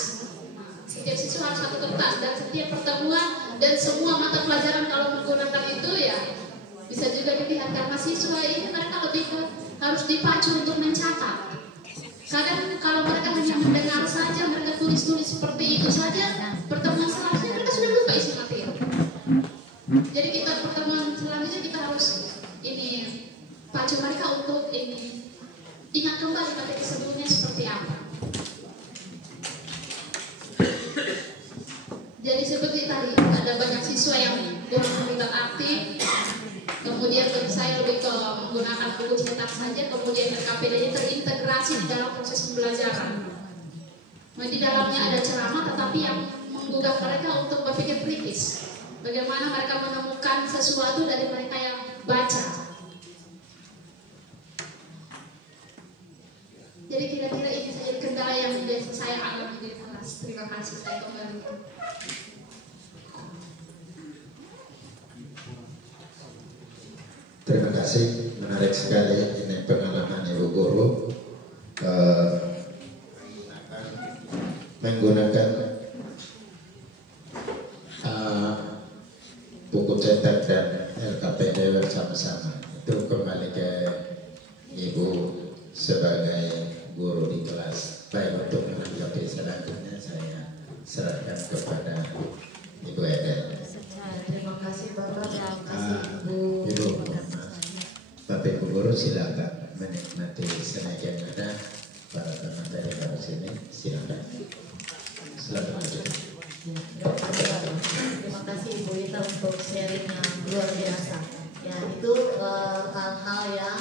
Setiap siswa harus satu kertas dan setiap pertemuan dan semua mata pelajaran kalau menggunakan itu ya bisa juga dilihat karena siswa ini mereka lebih harus dipacu untuk mencatat. Kadang kalau mereka hanya mendengar saja, mereka tulis-tulis seperti itu saja, pertemuan selanjutnya mereka sudah lupa isi materi. Jadi kita pertemuan selanjutnya kita harus ini pacu mereka untuk ini ingat kembali materi sebelumnya seperti apa. Jadi seperti tadi ada banyak siswa yang kurang terlibat aktif. Kemudian saya lebih ke menggunakan buku cetak saja, kemudian LKPD-nya terintegrasi di dalam proses pembelajaran. Nah, di dalamnya ada ceramah, tetapi yang menggugah mereka untuk berpikir kritis. Bagaimana mereka menemukan sesuatu dari mereka yang baca. Jadi kira-kira ini saja kendala yang biasa saya alami di kelas. Terima kasih, saya kembali. Terima kasih, menarik sekali ini pengalaman Ibu Guru menggunakan buku cetak dan LKPD bersama-sama. Itu kembali ke Ibu sebagai guru di kelas. Baik, untuk menanggapi selanjutnya saya serahkan kepada Ibu Eden. Terima kasih Bapak, terima kasih Ibu. Ibu, Bapak Ibu Guru silakan menikmati snack yang ada. Para teman dari sini silakan. Silakan aja. Terima kasih Ibu Ita untuk sharing yang luar biasa. Ya itu hal-hal yang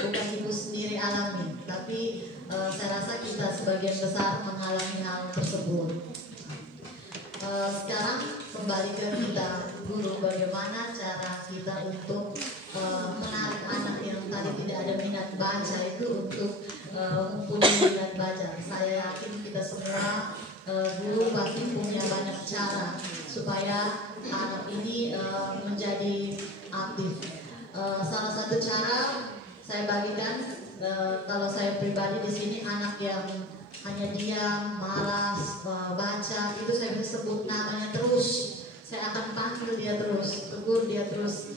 bukan Ibu sendiri alami, tapi tapi saya rasa kita sebagian besar mengalami hal tersebut. Sekarang kembali ke kita guru, bagaimana cara kita untuk menarik anak yang tadi tidak ada minat baca itu untuk mempunyai minat baca. Saya yakin kita semua guru pasti punya banyak cara supaya anak ini menjadi aktif. Salah satu cara saya bagikan, kalau saya pribadi di sini, anak yang hanya diam, malas baca, itu saya bisa sebut namanya terus. Saya akan panggil dia terus, tegur dia terus,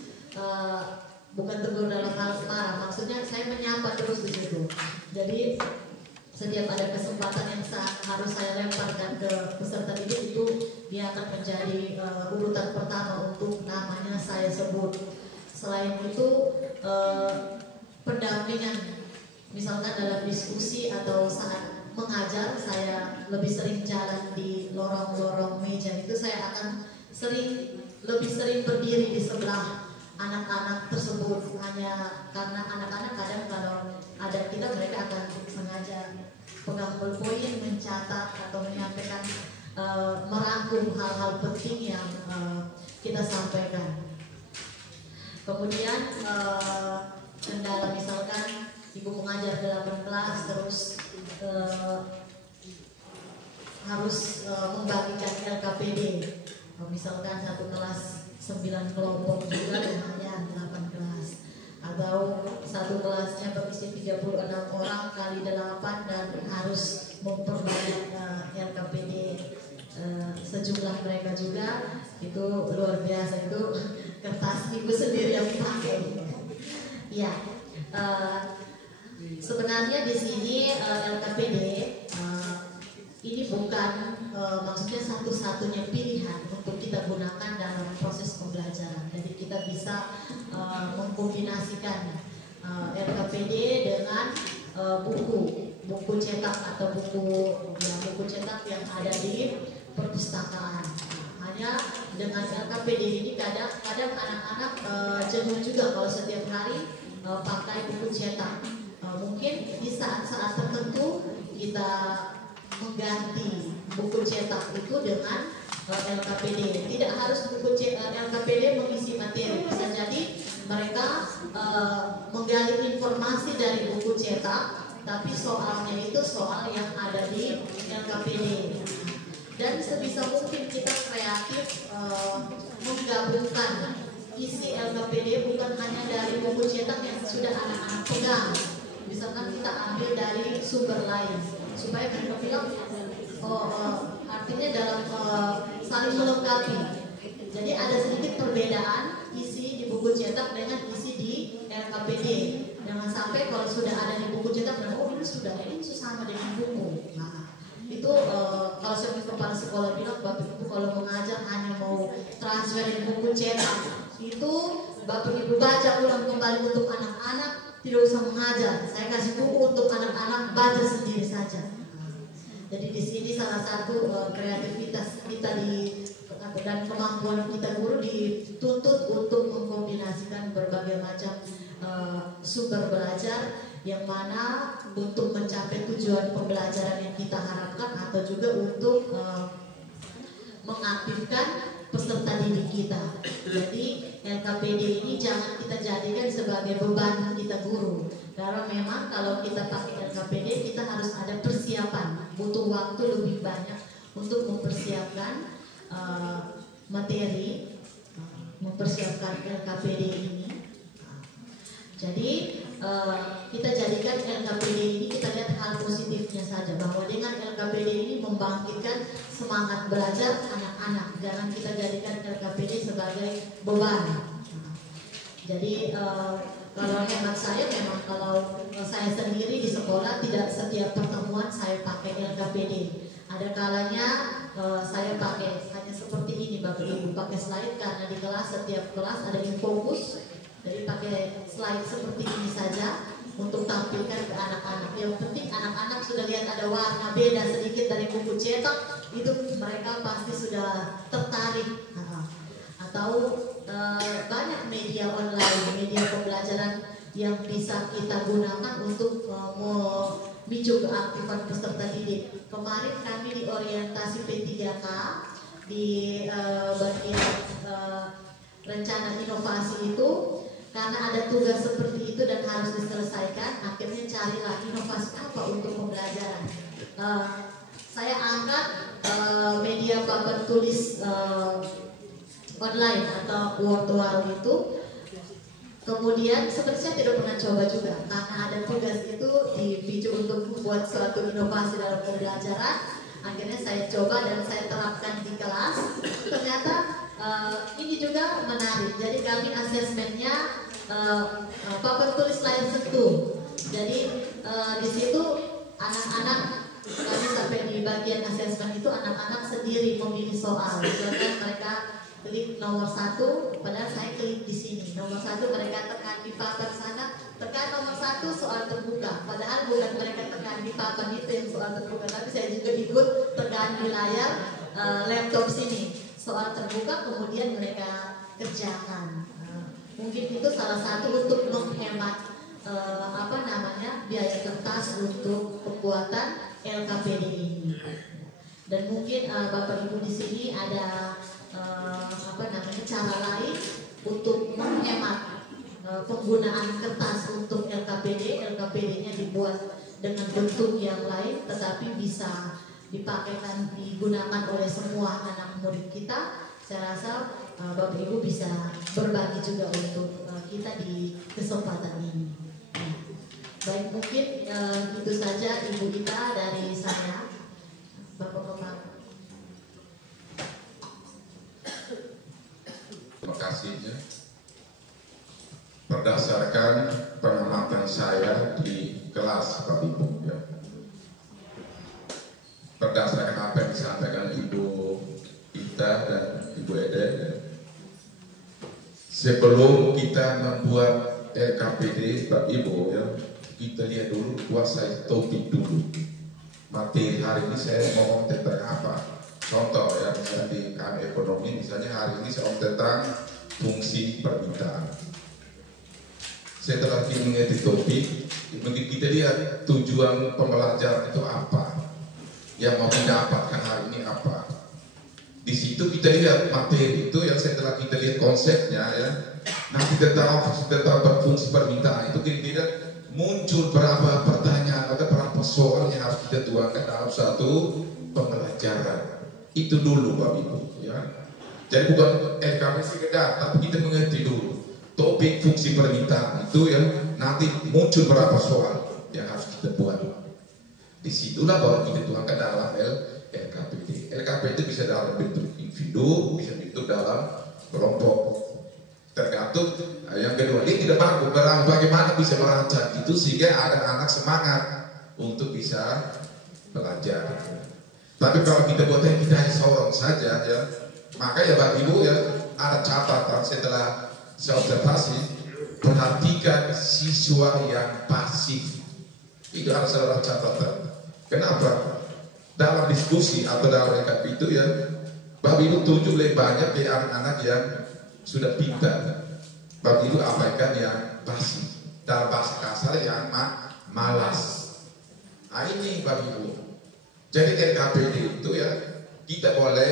bukan tegur dalam hal marah, maksudnya saya menyapa terus di situ. Jadi setiap ada kesempatan yang harus saya lemparkan ke peserta didik, itu dia akan menjadi urutan pertama untuk namanya saya sebut. Selain itu pendampingan, misalkan dalam diskusi atau saat mengajar, saya lebih sering jalan di lorong-lorong meja itu, saya akan lebih sering berdiri di sebelah anak-anak tersebut, hanya karena anak-anak kadang kalau ada kita, mereka akan sengaja pegang poin, mencatat atau menyampaikan, merangkum hal-hal penting yang kita sampaikan. Kemudian kendala, misalkan ibu mengajar 8 kelas terus harus membagikan LKPD, misalkan satu kelas 9 kelompok juga lumayan 8 kelas, atau satu kelasnya berisi 36 orang kali 8 dan harus memperbanyak LKPD sejumlah mereka juga, itu luar biasa, itu kertas ibu sendiri yang pakai. Ya, sebenarnya di sini LKPD ini bukan maksudnya satu-satunya pilihan untuk kita gunakan dalam proses pembelajaran. Jadi kita bisa mengkombinasikan LKPD dengan buku cetak atau buku cetak yang ada di perpustakaan. Hanya dengan LKPD ini kadang anak-anak jenuh juga kalau setiap hari pakai buku cetak. Mungkin di saat-saat tertentu kita mengganti buku cetak itu dengan LKPD. Tidak harus LKPD mengisi materi, bisa jadi mereka menggali informasi dari buku cetak, tapi soalnya itu soal yang ada di LKPD. Dan sebisa mungkin kita kreatif menggabungkan isi LKPD bukan hanya dari buku cetak yang sudah anak-anak pegang. Misalkan kita ambil dari sumber lain supaya mereka bilang artinya dalam saling melengkapi. Jadi ada sedikit perbedaan isi di buku cetak dengan isi di LKPD. Jangan sampai kalau sudah ada di buku cetak, ini sama dengan buku. Nah, itu kalau saya kepala sekolah bilang, Bapak Ibu kalau mengajar hanya mau transferin buku cetak, itu Bapak Ibu baca ulang kembali untuk anak-anak, tidak usah mengajar. Saya kasih buku untuk anak-anak, baca sendiri saja. Jadi di sini salah satu kreativitas kita dan kemampuan kita guru dituntut untuk mengkombinasikan berbagai macam sumber belajar yang mana untuk mencapai tujuan pembelajaran yang kita harapkan, atau juga untuk mengaktifkan peserta didik kita. Jadi LKPD ini jangan kita jadikan sebagai beban kita guru, karena memang kalau kita pakai LKPD kita harus ada persiapan, butuh waktu lebih banyak untuk mempersiapkan materi, mempersiapkan LKPD ini. Jadi kita jadikan LKPD ini, kita lihat hal positifnya saja, bahwa dengan LKPD ini membangkitkan semangat belajar anak-anak. Jangan kita jadikan LKPD sebagai beban. Jadi kalau hemat saya, memang kalau saya sendiri di sekolah tidak setiap pertemuan saya pakai LKPD. Ada kalanya saya pakai hanya seperti ini Bapak Ibu, pakai slide, karena di kelas setiap kelas ada infokus. Jadi pakai slide seperti ini saja untuk tampilkan ke anak-anak. Yang penting anak-anak sudah lihat ada warna beda sedikit dari buku cetak, itu mereka pasti sudah tertarik. Atau banyak media online, media pembelajaran yang bisa kita gunakan untuk memicu keaktifan peserta didik. Kemarin kami di orientasi P3K di bagian rencana inovasi itu, karena ada tugas seperti itu dan harus diselesaikan, akhirnya carilah inovasi apa untuk pembelajaran. Saya angkat media papan tulis online atau virtual itu. Kemudian sebenarnya saya tidak pernah coba juga, karena ada tugas itu dipicu untuk membuat suatu inovasi dalam pembelajaran. Akhirnya saya coba dan saya terapkan di kelas. Ternyata ini juga menarik. Jadi kami asesmennya papan tulis layar sentuh. Jadi di situ anak-anak, kami sampai di bagian asesmen itu anak-anak sendiri memilih soal. Misalkan mereka klik nomor 1, padahal saya klik di sini. Nomor 1 mereka tekan di papan sana, tekan nomor 1 soal terbuka. Padahal bukan mereka tekan di papan itu yang soal terbuka, tapi saya juga ikut tekan di layar laptop sini soal terbuka, kemudian mereka kerjakan. Mungkin itu salah satu untuk menghemat biaya kertas untuk pembuatan LKPD ini. Dan mungkin Bapak Ibu di sini ada cara lain untuk menghemat penggunaan kertas untuk LKPD. LKPD-nya dibuat dengan bentuk yang lain, tetapi bisa dipakai dan digunakan oleh semua anak murid kita. Saya rasa Bapak Ibu bisa berbagi juga untuk kita di kesempatan ini. Baik, mungkin itu saja Ibu Ita dari saya. Bapak-bapak. Terima kasih ya. Berdasarkan pengamatan saya di kelas Bapak Ibu ya. Berdasarkan apa yang disampaikan Ibu Ita dan Ibu Ede, sebelum kita membuat LKPD Bapak Ibu ya, kita lihat dulu, kuasai topik dulu. Materi hari ini saya ngomong tentang apa? Contoh ya, misalnya di KM ekonomi, misalnya hari ini saya ngomong tentang fungsi permintaan. Setelah kita mengerti topik, mungkin kita lihat tujuan pembelajaran itu apa, yang mau didapatkan hari ini apa. Di situ kita lihat materi itu yang setelah kita lihat konsepnya ya, nanti tentang fungsi permintaan itu kira-kira muncul berapa pertanyaan atau berapa soal yang harus kita tuangkan dalam satu pembelajaran. Itu dulu Bapak Ibu ya. Jadi bukan LKP sekedar, tapi kita mengerti dulu topik fungsi permintaan itu ya, nanti muncul berapa soal yang harus kita buat. Disitulah baru kita tuangkan dalam LKPD. LKPD bisa dalam bentuk individu, bisa bentuk dalam kelompok. Tergantung yang kedua, dia tidak mampu bagaimana bisa merancang itu sehingga anak-anak semangat untuk bisa belajar. Tapi kalau kita buatnya kita hanya seorang saja ya, maka ya Bapak Ibu ya, ada catatan setelah saya observasi, perhatikan siswa yang pasif. Itu harus ada catatan. Kenapa? Dalam diskusi atau dalam rekap itu ya, Bapak Ibu tunjuk lebih banyak ya anak-anak yang sudah pintar. Bapak Ibu abaikan yang pasif. Dalam bahasa kasar yang malas. Nah ini Bapak Ibu. Jadi LKPD itu ya, kita boleh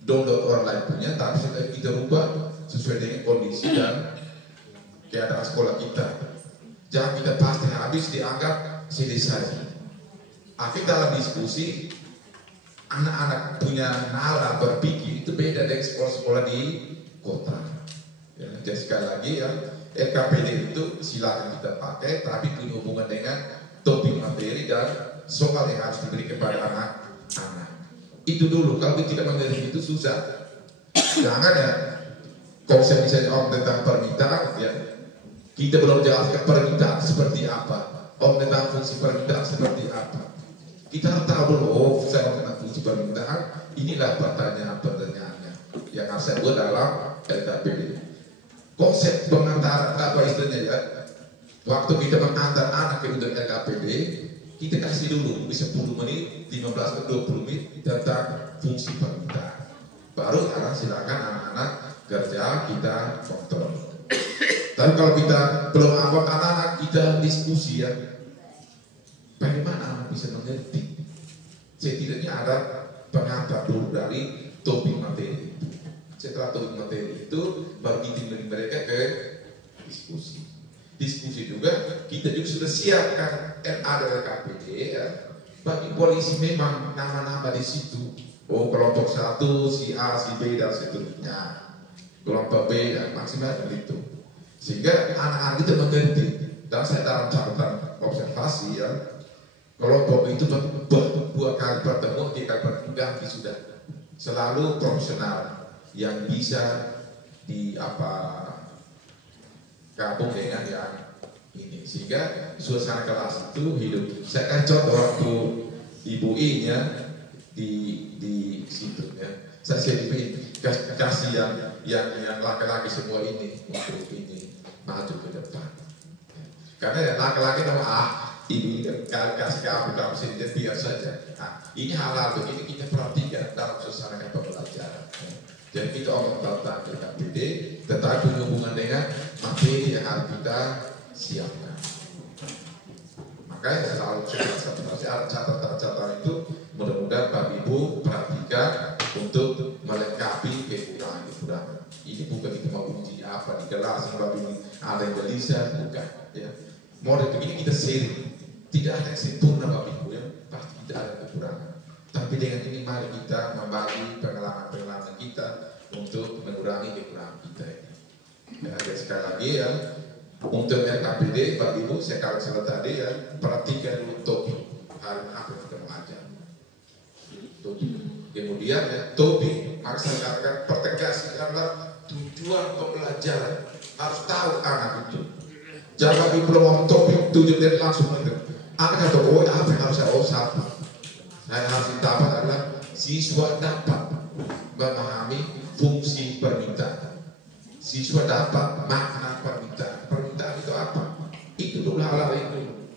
download online punya, tapi kita rubah sesuai dengan kondisi dan keadaan sekolah kita. Jangan kita pasti habis dianggap selesai. Akhirnya dalam diskusi anak-anak punya nalar berpikir itu beda dengan sekolah-sekolah di kota. Ya, jadi sekali lagi ya, LKPD itu silakan kita pakai, tapi punya hubungan dengan topik materi dan soal yang harus diberi kepada anak-anak. Itu dulu, kalau kita tidak mengerti itu susah. Jangan ya, konsep misalnya tentang permintaan ya, kita belum jelaskan permintaan seperti apa, tentang fungsi permintaan seperti apa. Kita harus tahu dulu, tentang fungsi permintaan, inilah pertanyaan-pertanyaannya yang harus saya buat dalam LKPD. Konsep pengantaran apa istilahnya ya, waktu kita mengantar anak ke untuk LKPD, kita kasih dulu bisa 10 menit, 15 ke 20 menit tentang fungsi permintaan. Baru sekarang silakan anak-anak kerja kita kontrol. Tapi kalau kita belum awal anak-anak kita diskusi ya, bagaimana anak bisa mengerti? Setidaknya ada pengantar dulu dari topik materi. Setelah topik materi itu baru kita mereka ke diskusi. Diskusi juga kita juga sudah siapkan ada KPD ya. Bagi polisi memang nama-nama di situ. Oh kelompok 1 si A, si B dan seterusnya. Kelompok B dan maksimal itu. Sehingga anak-anak itu mengerti. Dan saya dalam catatan observasi ya, kelompok itu dua kali pertemuan, 3 kali berganti sudah selalu profesional yang bisa gabung dengan yang ini, sehingga suasana kelas itu hidup. Saya kan contoh waktu Ibu I nya di situ ya. Saya kasih yang laki-laki semua ini untuk ini maju ke depan. Karena yang laki-laki ini kasih kamu sendiri biar saja. Nah, ini hal-hal begini kita perhatikan dalam suasana pembelajaran. Jadi kita omong tentang KPD, tetapi punya hubungan dengan materi yang harus kita siapkan. Makanya selalu ada catatan itu, mudah-mudahan Bapak Ibu perhatikan untuk melengkapi kekurangan-kekurangan. Ini bukan kita mau uji apa di kelas, Bapak Ibu ada yang gelisah, bukan. Ya. Model begini kita sharing. Tidak ada yang sempurna Bapak Ibu ya, pasti tidak ada kekurangan. Tapi dengan ini mari kita membagi pengalaman-pengalaman kita untuk mengurangi kekurangan kita ini. Ya, sekali lagi ya, untuk RKPD Bapak Ibu saya kalau salah tadi ya, perhatikan dulu topik hari apa yang kita mengajar. Topik. Kemudian ya, topik maksudnya pertegas adalah tujuan pembelajaran. Harus tahu anak itu. Jangan Bapak Ibu belum topik tujuan langsung mengerti. Anak kata, oh apa yang harus saya satu. Saya harus dapat adalah siswa dapat memahami fungsi permintaan. Siswa dapat makna permintaan. Permintaan itu apa? Itu dulu hal-hal itu.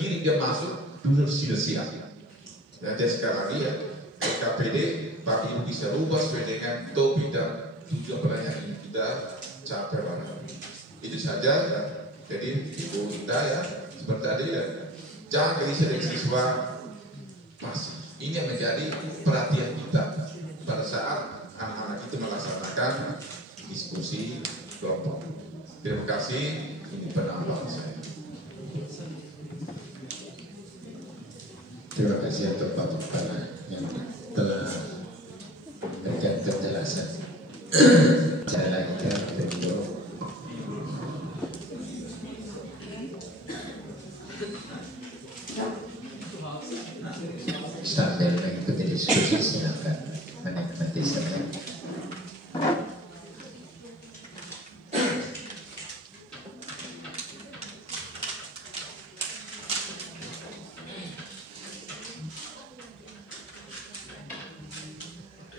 Kiri dia masuk, dulu sudah siap. Dan sekali lagi ya, KPD, Bapak Ibu bisa rubah sesuai dengan topik dan tujuan pertanyaan yang kita capai barang. Itu saja. Ya. Jadi Ibu Indah ya, seperti tadi ya. Jangan gelisah dari siswa masih. Ini yang menjadi perhatian kita pada saat anak-anak itu melaksanakan diskusi kelompok. Terima kasih. Ini penampilan saya. Terima kasih untuk Bapak Kepala yang telah memberikan penjelasan. Saya lanjutkan beliau. Sambil mengikuti diskusi silakan menikmati saja.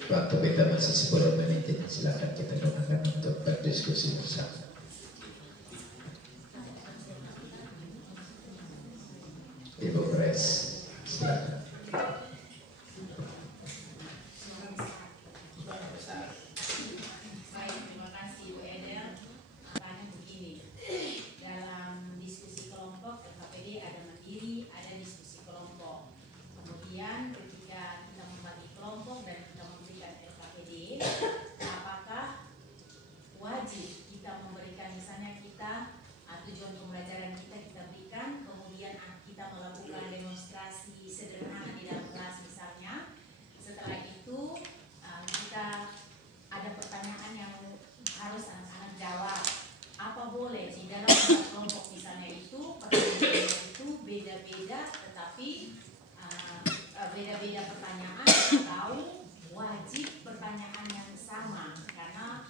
Waktu kita masih 10 menit, silakan kita gunakan untuk berdiskusi bersama. Ibu Pres, silakan. Beda-beda pertanyaan atau wajib pertanyaan yang sama, karena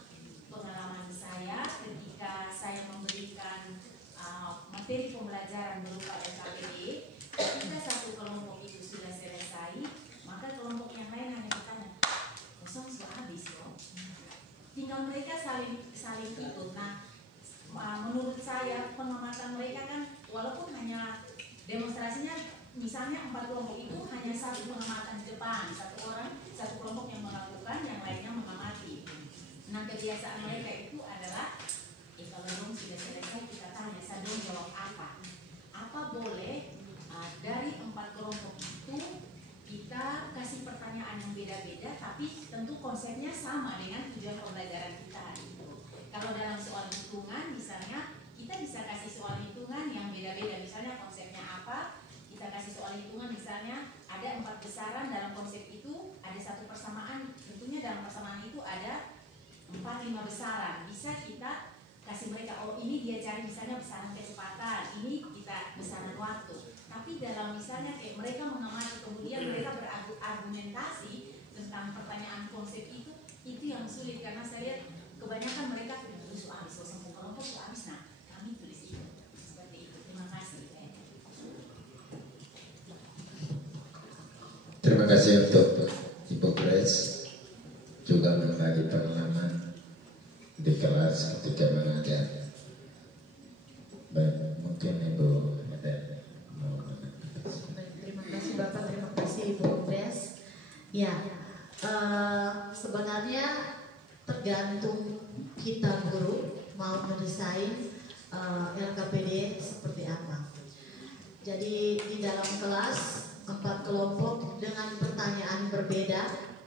pengalaman saya ketika saya memberikan materi pembelajaran berupa LKPD, ketika satu kelompok itu sudah selesai, maka kelompok yang lain hanya bertanya, kosong sudah habis loh. Tinggal mereka saling ikut. Nah, menurut saya pengamatan mereka kan walaupun hanya demonstrasinya misalnya 4 kelompok itu hanya satu pengamatan di depan, satu kelompok yang melakukan, yang lainnya mengamati. Nah, kebiasaan mereka itu adalah kalau belum sudah selesai kita tanya, saya belum jawab apa boleh dari 4 kelompok itu kita kasih pertanyaan yang beda-beda, tapi tentu konsepnya sama dengan tujuan pembelajaran kita itu. Kalau dalam soal hitungan misalnya, kita bisa kasih soal hitungan yang beda-beda, misalnya konsepnya apa, kita kasih soal hitungan misalnya ada 4 besaran, dalam konsep itu ada satu persamaan, tentunya dalam persamaan itu ada 4-5 besaran, bisa kita kasih mereka, oh ini dia cari misalnya besaran kecepatan, ini kita besaran waktu. Tapi dalam misalnya mereka mengamati kemudian mereka berargumentasi tentang pertanyaan konsep itu yang sulit, karena saya lihat kebanyakan mereka habis, sempurna kelompok habis, nah kami tulis itu seperti itu. Terima kasih. Terima kasih untuk Ibu Grace juga berbagi pengalaman di kelas ketika mengajar. Baik, mungkin Ibu ada mau menambahkan. Terima kasih Bapak, terima kasih Ibu Grace. Ya, sebenarnya tergantung kita guru mau mendesain LKPD seperti apa. Jadi di dalam kelas 4 kelompok dengan pertanyaan berbeda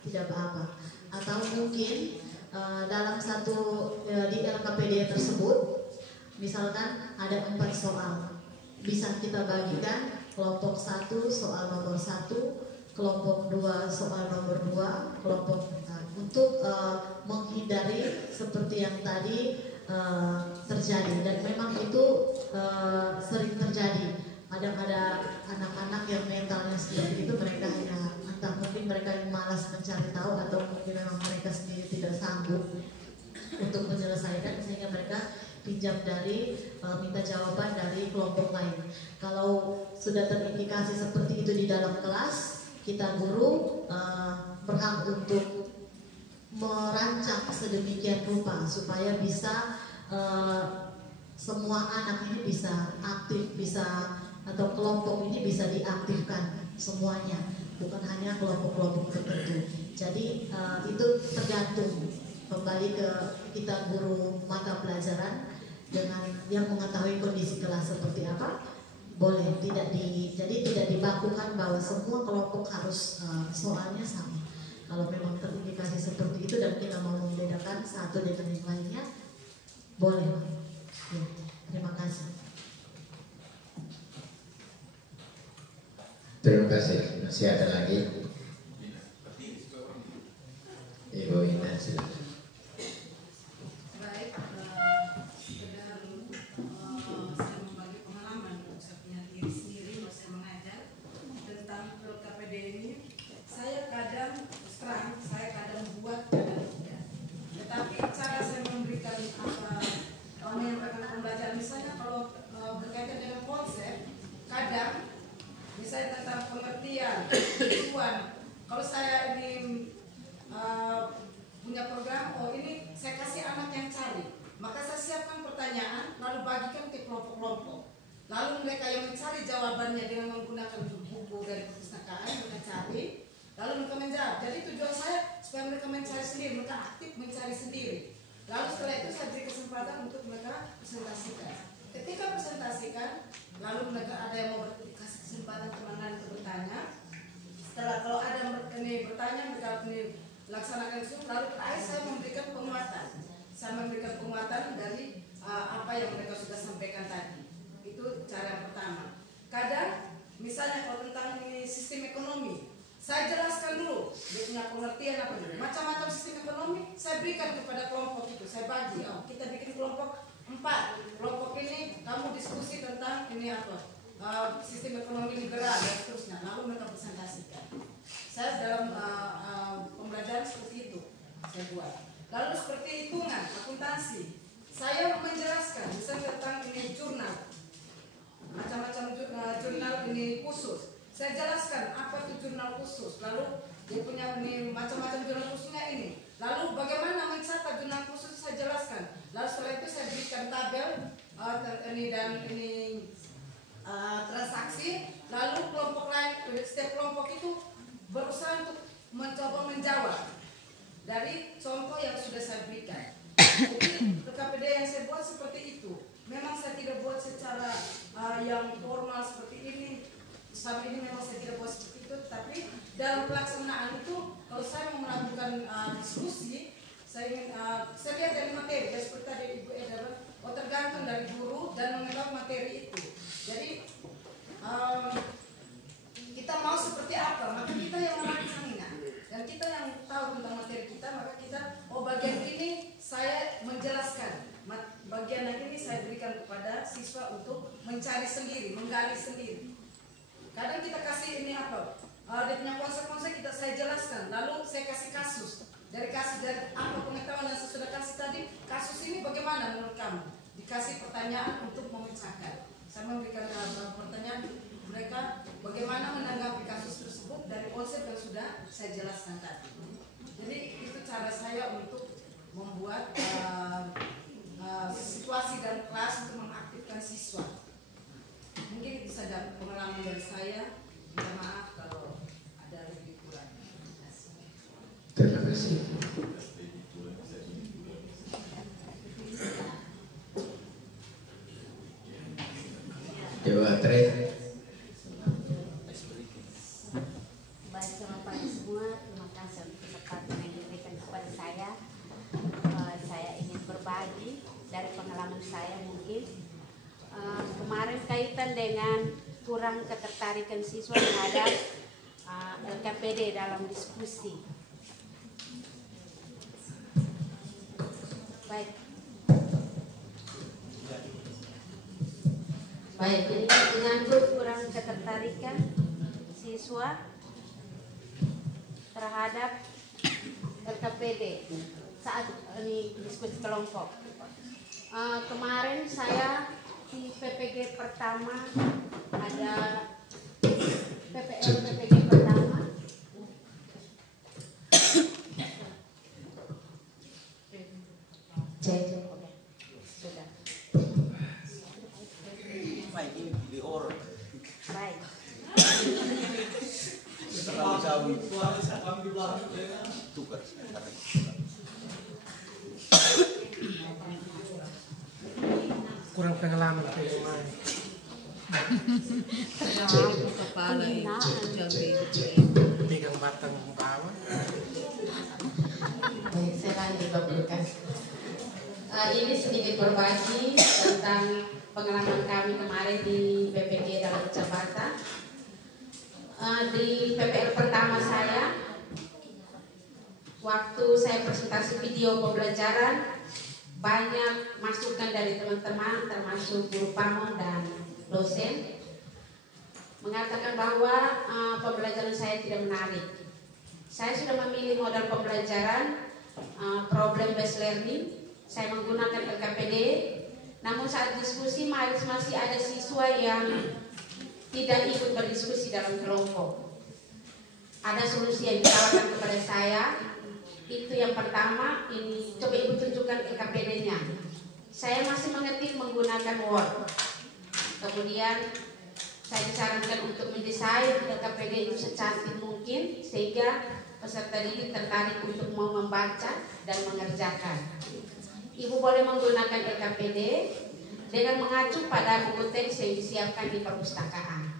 tidak apa-apa. Atau mungkin dalam satu di LKPD tersebut misalkan ada 4 soal, bisa kita bagikan kelompok 1 soal nomor 1, kelompok 2 soal nomor 2, kelompok untuk menghindari seperti yang tadi terjadi, dan memang itu sering terjadi. Kadang ada anak-anak yang mentalnya seperti itu, mereka hanya entah mungkin mereka yang malas mencari tahu atau mungkin memang mereka sendiri tidak sanggup untuk menyelesaikan, sehingga mereka pinjam dari minta jawaban dari kelompok lain. Kalau sudah terindikasi seperti itu di dalam kelas, kita guru berhak untuk merancang sedemikian rupa supaya bisa semua anak ini bisa aktif, bisa atau kelompok ini bisa diaktifkan semuanya, bukan hanya kelompok-kelompok tertentu. Jadi itu tergantung kembali ke kita guru mata pelajaran dengan yang mengetahui kondisi kelas seperti apa. Boleh jadi tidak dibakukan bahwa semua kelompok harus soalnya sama. Kalau memang terindikasi seperti itu dan kita mau membedakan satu dengan yang lainnya, boleh. Ya, terima kasih. Terima kasih. Masih ada lagi? Ibu Ina, silakan. Baik, sekedar saya membagi pengalaman, saya punya diri sendiri waktu saya mengajar tentang LKPD ini. Saya kadang terang, saya kadang buat, kadang tidak. Tetapi cara saya memberikan menyampaikan pembelajaran, misalnya kalau berkaitan dengan konsep, kadang misalnya tentang pengertian, tujuan. Kalau saya ini punya program, oh ini saya kasih anak yang cari, maka saya siapkan pertanyaan, lalu bagikan ke kelompok-kelompok. Lalu mereka yang mencari jawabannya dengan menggunakan buku dari perpustakaan, mereka cari, lalu mereka menjawab. Jadi tujuan saya supaya mereka mencari sendiri, mereka aktif mencari sendiri. Lalu setelah itu saya beri kesempatan untuk mereka presentasikan. Ketika presentasikan, lalu mereka ada yang mau kasih kesempatan teman-teman untuk bertanya. Setelah kalau ada ini bertanya, mereka ini laksanakan itu. Lalu terakhir saya memberikan penguatan. Saya memberikan penguatan dari apa yang mereka sudah sampaikan tadi. Itu cara yang pertama. Kadang misalnya kalau tentang ini sistem ekonomi, saya jelaskan dulu dia punya pengertian apa dulu. Macam-macam sistem ekonomi saya berikan kepada kelompok itu. Saya bagi. Oh, kita bikin kelompok 4. Kelompok ini kamu diskusi tentang ini apa? Sistem ekonomi liberal dan seterusnya. Lalu mereka presentasikan. Saya dalam pembelajaran seperti itu saya buat. Lalu seperti hitungan, akuntansi, saya menjelaskan misalnya tentang ini jurnal, macam-macam jurnal ini khusus. Saya jelaskan apa itu jurnal khusus. Lalu dia punya ini macam-macam jurnal khususnya ini. Lalu bagaimana mencatat jurnal khusus saya jelaskan. Lalu setelah itu saya berikan tabel ini dan ini transaksi. Lalu kelompok lain, setiap kelompok itu berusaha untuk mencoba menjawab dari contoh yang sudah saya berikan. Jadi LKPD yang saya buat seperti itu. Memang saya tidak buat secara yang formal seperti ini. Selama ini memang saya tidak buat seperti itu, tapi dalam pelaksanaan itu kalau saya mau melakukan diskusi, saya lihat dari materi, ya seperti tadi Ibu Eda, tergantung dari guru dan mengetahui materi itu. Jadi kita mau seperti apa, maka kita yang melaksanakannya dan kita yang tahu tentang materi kita, maka kita bagian ini saya menjelaskan, bagian yang ini saya berikan kepada siswa untuk mencari sendiri, menggali sendiri. Kadang kita kasih ini apa, dia punya konsep-konsep saya jelaskan, lalu saya kasih kasus. Dari apa pengetahuan yang saya sudah kasih tadi, kasus ini bagaimana menurut kamu? Dikasih pertanyaan untuk memecahkan. Saya memberikan pertanyaan mereka bagaimana menanggapi kasus tersebut dari konsep yang sudah saya jelaskan tadi. Jadi itu cara saya untuk membuat situasi dan kelas untuk mengaktifkan siswa. Mungkin itu saja pengalaman dari saya. Minta maaf kalau ada lebih kurang. Terima kasih. Dewa Tre. Baik, selamat pagi semua. Terima kasih untuk kesempatan yang diberikan kepada saya. Saya ingin berbagi dari pengalaman saya mungkin. Kemarin kaitan dengan kurang ketertarikan siswa terhadap LKPD dalam diskusi. Baik, ini menyangkut kurang ketertarikan siswa terhadap LKPD saat ini diskusi kelompok. Kemarin saya di PPG pertama ada PPG pertama. Sudah. Baik. Kurang pengalaman yang lain. Kepala pegang batang bawah. Baik, saya lanjut Bapak Lukas. Ini sedikit berbagi tentang pengalaman kami kemarin di PPG dalam Jakarta. Di PPL pertama saya, waktu saya presentasi video pembelajaran, banyak masukan dari teman-teman termasuk guru pamong dan dosen mengatakan bahwa pembelajaran saya tidak menarik. Saya sudah memilih model pembelajaran problem based learning. Saya menggunakan LKPD, namun saat diskusi masih ada siswa yang tidak ikut berdiskusi dalam kelompok. Ada solusi yang ditawarkan kepada saya. Itu yang pertama, ini coba Ibu tunjukkan LKPD-nya. Saya masih mengetik menggunakan Word. Kemudian saya disarankan untuk mendesain LKPD itu secantik mungkin sehingga peserta didik tertarik untuk mau membaca dan mengerjakan. Ibu boleh menggunakan LKPD dengan mengacu pada buku teks yang disiapkan di perpustakaan.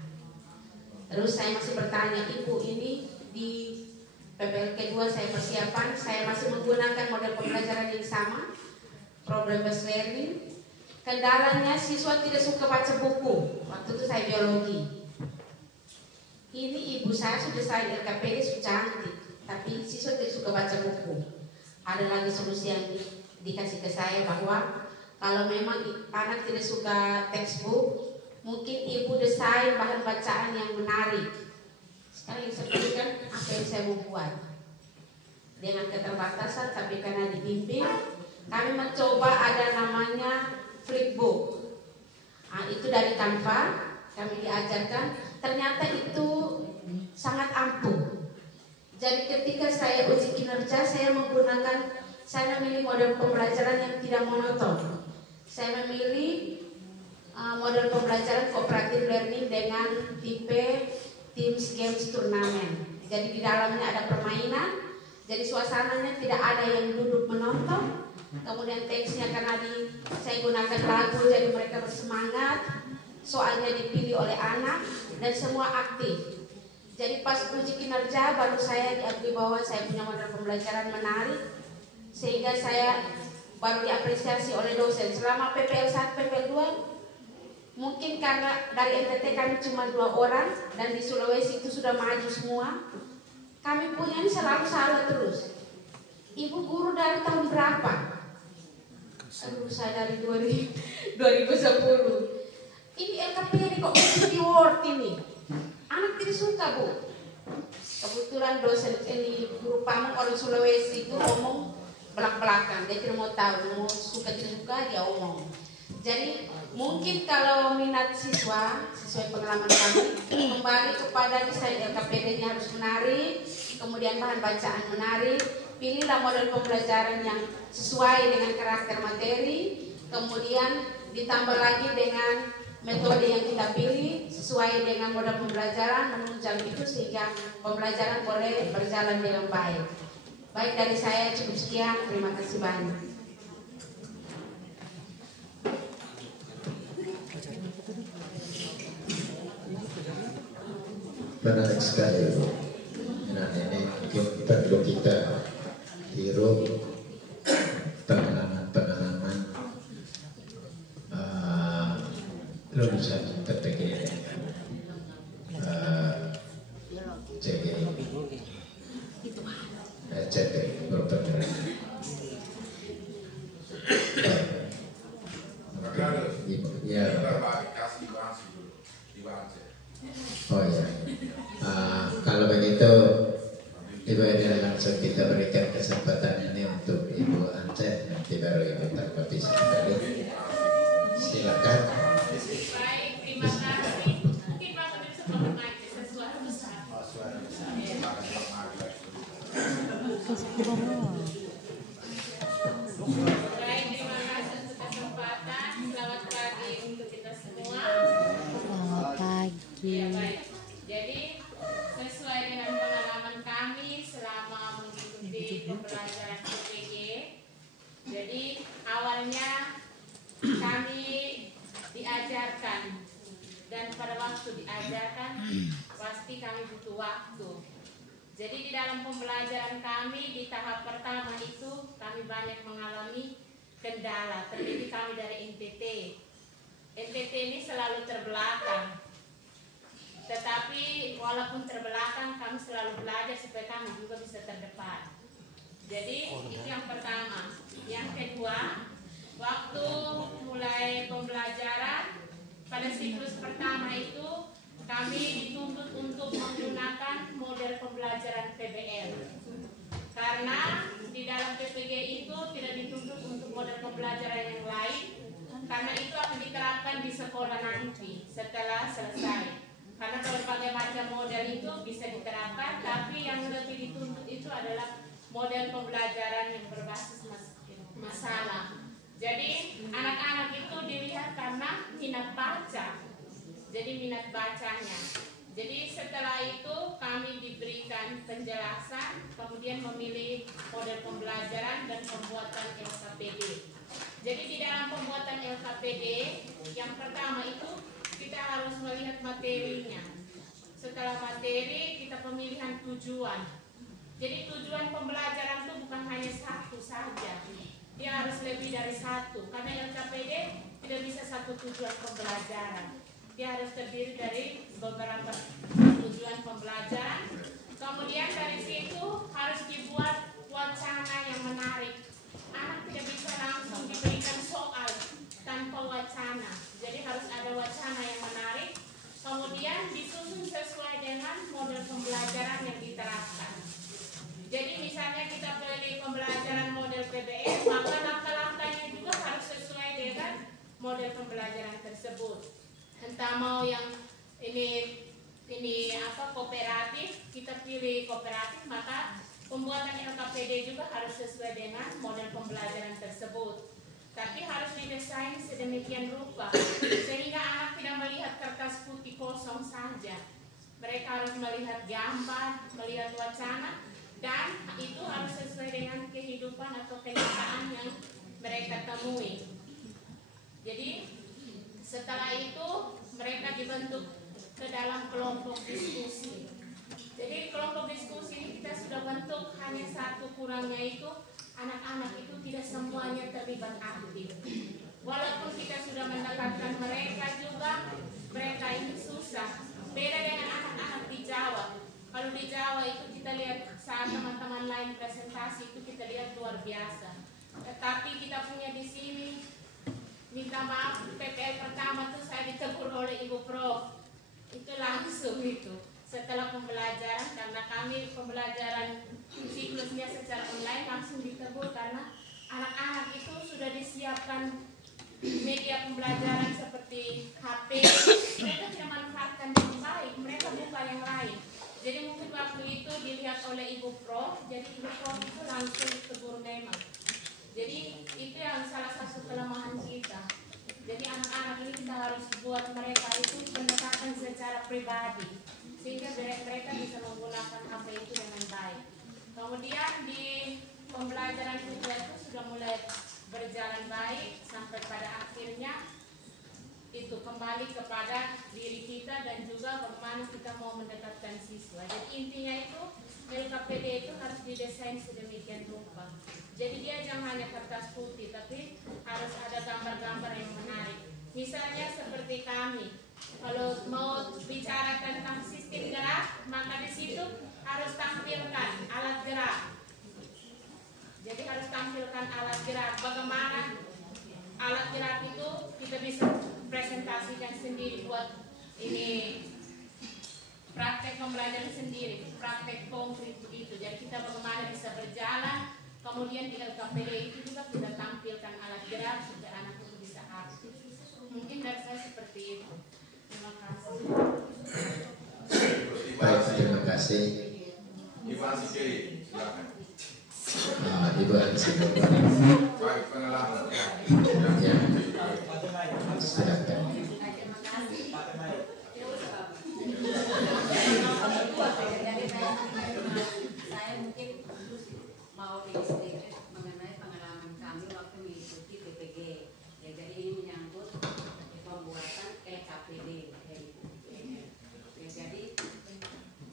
Terus saya masih bertanya, Ibu, ini di PPL kedua saya persiapan, saya masih menggunakan model pembelajaran yang sama, problem based learning. Kendalanya siswa tidak suka baca buku. Waktu itu saya biologi. Ini ibu saya sudah desain LKPD sudah cantik, tapi siswa tidak suka baca buku. Ada lagi solusi yang dikasih ke saya bahwa kalau memang anak tidak suka textbook, mungkin ibu desain bahan bacaan yang menarik. Sekarang yang saya berikan apa yang saya mau buat dengan keterbatasan, tapi karena dibimbing, kami mencoba ada namanya flipbook. Itu dari Canva, kami diajarkan. Ternyata itu sangat ampuh. Jadi ketika saya uji kinerja, saya memilih model pembelajaran yang tidak monoton. Saya memilih model pembelajaran cooperative learning dengan tipe Teams Games Turnamen. Jadi di dalamnya ada permainan. Jadi suasananya tidak ada yang duduk menonton, kemudian teksnya karena saya gunakan lagu jadi mereka bersemangat, soalnya dipilih oleh anak dan semua aktif. Jadi pas uji kinerja baru saya diakui bahwa saya punya model pembelajaran menarik, sehingga saya baru diapresiasi oleh dosen. Selama PPL 1, PPL 2 mungkin karena dari NTT kami cuma 2 orang dan di Sulawesi itu sudah maju semua, kami punya ini selalu salah terus. Ibu guru dari tahun berapa? Aduh, saya dari 2010. Ini LKPD kok di Word ini. Anak tidak suka, Bu. Kebetulan dosen ini guru pamong orang Sulawesi itu ngomong belak-belakan, dia tidak mau tahu, mau suka tidak suka dia omong. Jadi mungkin kalau minat siswa sesuai pengalaman kami kembali kepada desain LKPD-nya harus menarik, kemudian bahan bacaan menarik, pilihlah model pembelajaran yang sesuai dengan karakter materi, kemudian ditambah lagi dengan metode yang kita pilih sesuai dengan model pembelajaran menunjang itu sehingga pembelajaran boleh berjalan dengan baik. Baik, dari saya cukup sekian, terima kasih banyak. Menarik sekali, Bu. Nah, ini mungkin perlu kita tiru pengalaman lulusan TPG CT berperan. Ya. Oh ya. Kalau begitu Ibu Eda langsung kita berikan kesempatan ini untuk Ibu Ance, nanti baru Ibu tanggapi sekali. Silakan. Baik, terima kasih. Mungkin Pak bisa bermain sesuatu besar. Baik, terima kasih untuk kesempatan. Selamat pagi untuk kita semua. Selamat pagi. Ya, baik. Jadi sesuai dengan pengalaman kami selama mengikuti pembelajaran PPG, jadi awalnya kami diajarkan dan pada waktu diajarkan pasti kami butuh waktu. Jadi di dalam pembelajaran kami di tahap pertama itu kami banyak mengalami kendala, terlebih kami dari NTT. NTT ini selalu terbelakang. Tetapi walaupun terbelakang kami selalu belajar supaya kami juga bisa terdepan. Jadi itu yang pertama. Yang kedua, waktu mulai pembelajaran pada siklus pertama itu kami dituntut untuk menggunakan model pembelajaran PBL. Karena di dalam PPG itu tidak dituntut untuk model pembelajaran yang lain, karena itu akan diterapkan di sekolah nanti setelah selesai. Karena berbagai macam model itu bisa diterapkan, tapi yang lebih dituntut itu adalah model pembelajaran yang berbasis masalah. Jadi anak-anak itu dilihat karena minat baca, jadi minat bacanya. Jadi setelah itu kami diberikan penjelasan, kemudian memilih model pembelajaran dan pembuatan LKPD. Jadi di dalam pembuatan LKPD yang pertama itu kita harus melihat materinya. Setelah materi kita pemilihan tujuan. Jadi tujuan pembelajaran itu bukan hanya satu saja, dia harus lebih dari satu. Karena LKPD tidak bisa satu tujuan pembelajaran, dia harus terdiri dari beberapa tujuan pembelajaran. Kemudian dari situ harus dibuat wacana yang menarik. Anak tidak bisa langsung diberikan soal tanpa wacana, jadi harus ada wacana yang menarik. Kemudian disusun sesuai dengan model pembelajaran yang diterapkan. Jadi misalnya kita pilih pembelajaran model PBL, maka langkah-langkahnya juga harus sesuai dengan model pembelajaran tersebut. Entah mau yang ini apa kooperatif, kita pilih kooperatif, maka pembuatan LKPD juga harus sesuai dengan model pembelajaran tersebut. Tapi harus didesain sedemikian rupa sehingga anak tidak melihat kertas putih kosong saja. Mereka harus melihat gambar, melihat wacana, dan itu harus sesuai dengan kehidupan atau kenyataan yang mereka temui. Jadi setelah itu mereka dibentuk ke dalam kelompok diskusi. Jadi kelompok diskusi ini kita sudah bentuk, hanya satu kurangnya itu anak-anak itu tidak semuanya terlibat aktif. Walaupun kita sudah mendekatkan mereka juga, mereka ini susah. Beda dengan anak-anak di Jawa. Kalau di Jawa itu kita lihat saat teman-teman lain presentasi itu kita lihat luar biasa. Tetapi kita punya di sini, minta maaf, PPL pertama tuh saya ditegur oleh Ibu Prof. Itu langsung itu. Setelah pembelajaran, karena kami pembelajaran siklusnya secara online langsung ditegur karena anak-anak itu sudah disiapkan media pembelajaran seperti HP, mereka tidak manfaatkan yang baik, mereka buka yang lain. Jadi mungkin waktu itu dilihat oleh Ibu Prof, jadi Ibu Prof itu langsung ditegur memang. Jadi itu yang salah satu kelemahan kita. Jadi anak-anak ini kita harus buat mereka itu pendekatan secara pribadi, sehingga mereka bisa menggunakan HP itu dengan baik. Kemudian di pembelajaran kedua itu sudah mulai berjalan baik sampai pada akhirnya itu kembali kepada diri kita dan juga bagaimana kita mau mendekatkan siswa. Jadi intinya itu LKPD itu harus didesain sedemikian rupa. Jadi dia jangan hanya kertas putih, tapi harus ada gambar-gambar yang menarik. Misalnya seperti kami, kalau mau bicara tentang sistem gerak, maka di situ harus tampilkan alat gerak. Jadi harus tampilkan alat gerak. Bagaimana alat gerak itu kita bisa presentasikan sendiri buat ini praktek pembelajaran sendiri, praktek konkret begitu. Jadi kita bagaimana bisa berjalan, kemudian di LKPD itu juga kita tampilkan alat gerak supaya anak itu bisa aktif. Mungkin dari saya seperti itu. Terima kasih. Baik, terima kasih. Ibu Ansikiri, silakan. Ibu Ansikiri. Baik, pengalaman. Ya, silakan. Saya mungkin mau sedikit mengenai pengalaman kami waktu mengikuti PPG. Ya, jadi ini menyangkut pembuatan LKPD. Ya, jadi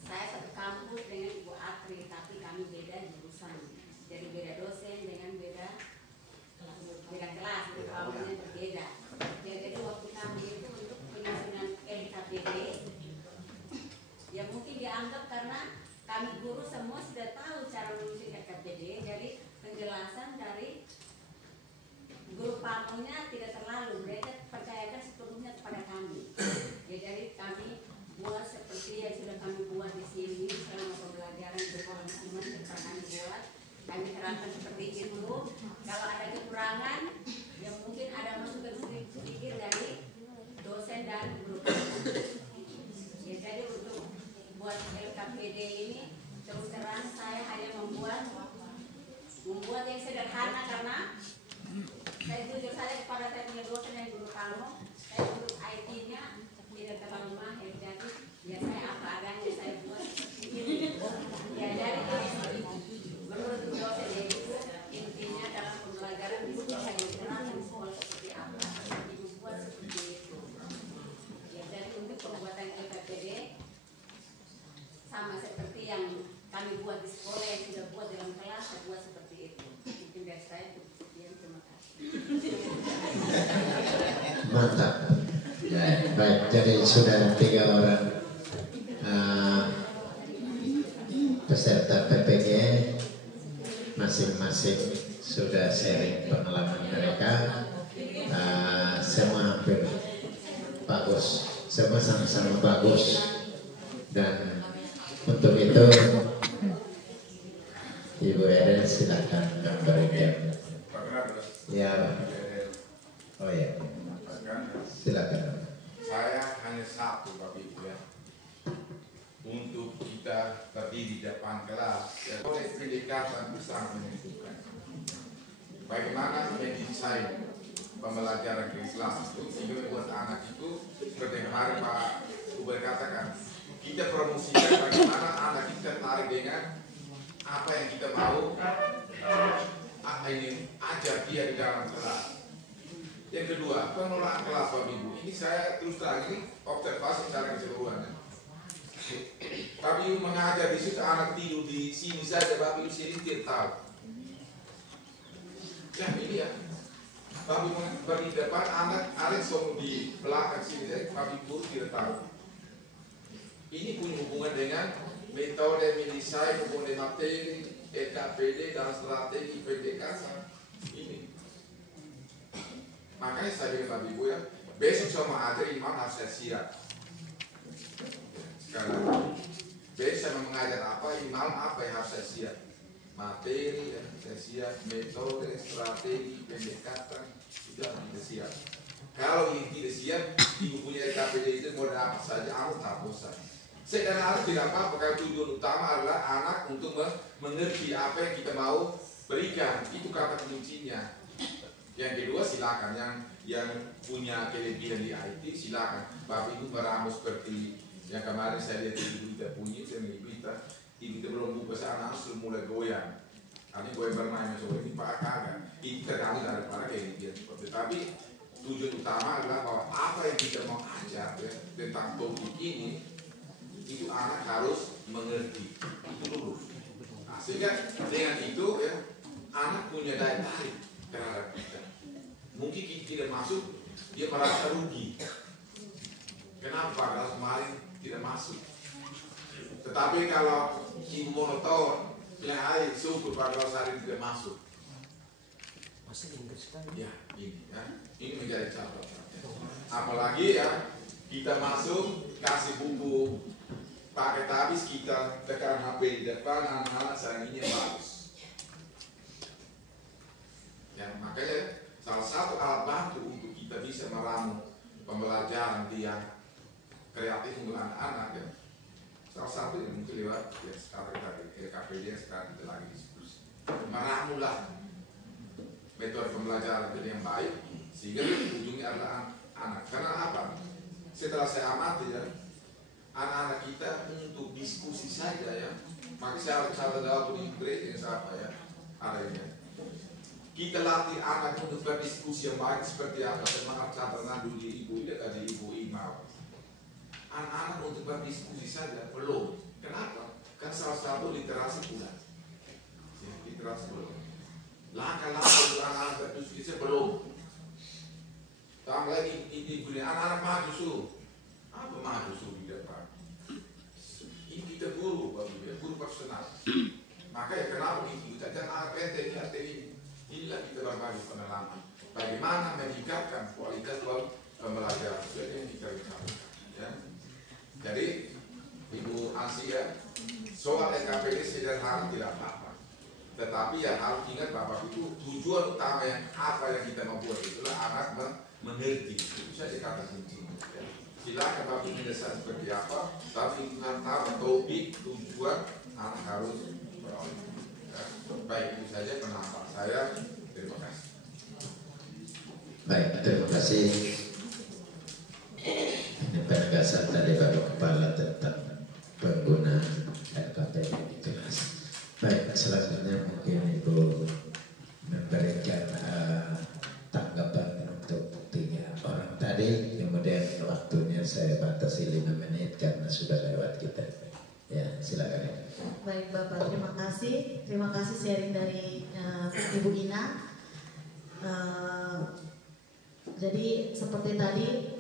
saya satu kampus dengan Ibu Atri, tapi kami beda jurusan. Jadi beda dosen dengan beda kelas, kelas berbeda. Ya, jadi waktu kami itu untuk penyusunan LKPD, ya mungkin dianggap karena kami guru semua sudah tahu cara menyusun LKPD, jadi penjelasan dari guru pamonya tidak terlalu, mereka percayakan sepenuhnya kepada kami. Ya, jadi kami buat seperti yang sudah kami buat di sini selama pembelajaran di sekolah teman telah kami buat, kami terapkan seperti itu. Kalau ada kekurangan, ya mungkin ada masukan sedikit dari dosen dan guru. Ya, jadi untuk buat LKPD ini terus terang saya hanya membuat yang sederhana karena saya jujur saja kepada saya punya dosen yang guru kamu, saya guru IT-nya tidak terlalu mahir, jadi ya saya apa adanya saya buat ini. Ya, jadi menurut dosen itu intinya dalam pembelajaran itu hanya terang sekolah seperti apa, dibuat seperti itu. Ya, jadi untuk pembuatan LKPD sama seperti yang kami buat di sekolah yang sudah buat dalam kelas, saya buat seperti itu. Mungkin dari saya cukup sekian, terima kasih. Mantap. Ya, baik, jadi sudah 3 orang peserta PPG, masing-masing sudah sharing pengalaman mereka. Semua hampir bagus, semua sama-sama bagus, dan untuk itu Ibu Eren silakan memberikan. Ya, oh ya, silakan. Saya hanya satu, Bapak Ibu ya. Untuk kita terdiri di depan kelas, ya, oleh pendekatan besar menentukan bagaimana mendesain pembelajaran di kelas itu sehingga buat anak itu seperti kemarin Pak Uber katakan, kita promosikan bagaimana anak kita tertarik dengan apa yang kita mau ini ajar dia di dalam Yang kedua, pengelolaan kelas Bapak Ibu. Ini saya terus terang ini observasi secara keseluruhan. Bapak Ibu mengajar di situ anak tidur di sini saja, Bapak Ibu sini tidak tahu. Ya ini ya. Bapak Ibu bagi depan anak song di belakang sini, Bapak Ibu tidak tahu. Ini punya hubungan dengan metode mendesain, hubungan materi, EKPD dan strategi pendekatan ini. Makanya saya bilang Bapak Ibu ya, besok sama ada iman harus saya siap. Sekarang besok saya mengajar apa, iman apa yang harus saya siap. Materi yang saya siap, metode, strategi, pendekatan, itu harus kita siap. Kalau ini tidak siap, ibu punya EKPD itu mau apa saja, aku tak bosan. Sekarang harus tidak apa-apa, karena tujuan utama adalah anak untuk mengerti apa yang kita mau berikan. Itu kata kuncinya. Yang kedua silakan yang punya kelebihan di IT silakan. Bapak Ibu meramu seperti yang kemarin saya lihat ibu kita punya, saya ibu kita belum buka sana sudah mulai goyang. Kami goyang bermain soal ini Pak kagak. Itu tergantung dari para kelebihan. Tetapi tujuan utama adalah bahwa apa yang kita mau ajar ya, tentang topik ini itu anak harus mengerti. Itu dulu. Nah, sehingga dengan itu ya anak punya daya tarik terhadap kita. Mungkin kita tidak masuk, dia merasa rugi. Kenapa? Kalau kemarin tidak masuk. Tetapi kalau ibu monoton, bilang aja syukur kalau sehari tidak masuk. Masih Inggris kan? Ya, ini ya, ini menjadi catatan. Apalagi ya, kita masuk kasih buku paket habis kita tekan HP di depan anak-anak saya ini yang bagus. Ya, makanya salah satu alat bantu untuk kita bisa meramu pembelajaran yang kreatif untuk anak-anak ya. Salah satu yang mungkin lewat ya sekarang dari LKPD yang sekarang kita lagi diskusi. Meramulah metode pembelajaran yang baik sehingga ujungnya adalah anak. Karena apa? Setelah saya amati ya, anak-anak kita untuk diskusi saja ya. Maka saya harus jawab di gereja siapa ya ada ini. Kita latih anak untuk berdiskusi yang baik seperti apa. Semangat catatan dulu di ibu ini tadi ibu Imau. Anak-anak untuk berdiskusi saja belum. Kenapa? Kan salah satu literasi pula. Ya, literasi belum. Langkah-langkah untuk anak-anak berdiskusi belum. Tambah lagi ibu ini anak-anak maju suruh. Apa maju suruh di depan? Ini kita guru bagi dia, guru profesional. Makanya kenapa kita jangan anak ente ini. Inilah kita berbagi pengalaman. Bagaimana meningkatkan kualitas pembelajaran. Itu yang kita bicarakan. Ya. Jadi Ibu Asia, soal EKPD sederhana tidak apa-apa. Tetapi yang harus ingat Bapak itu tujuan utama yang apa yang kita mau buat itulah anak mengerti. Itu saja kata kuncinya. Ya. Silakan Bapak mendesak seperti apa, tapi ingat topik tujuan anak harus beroleh. Baik, itu saja pendapat saya. Terima kasih. Baik, terima kasih. Ini penegasan dari Bapak Kepala tentang penggunaan LKPD di kelas. Baik, selanjutnya mungkin Ibu memberikan tanggapan untuk tiga orang tadi. Kemudian waktunya saya batasi 5 menit karena sudah lewat kita. Ya, silakan. Baik Bapak, terima kasih. Terima kasih sharing dari Ibu Ina. Jadi seperti tadi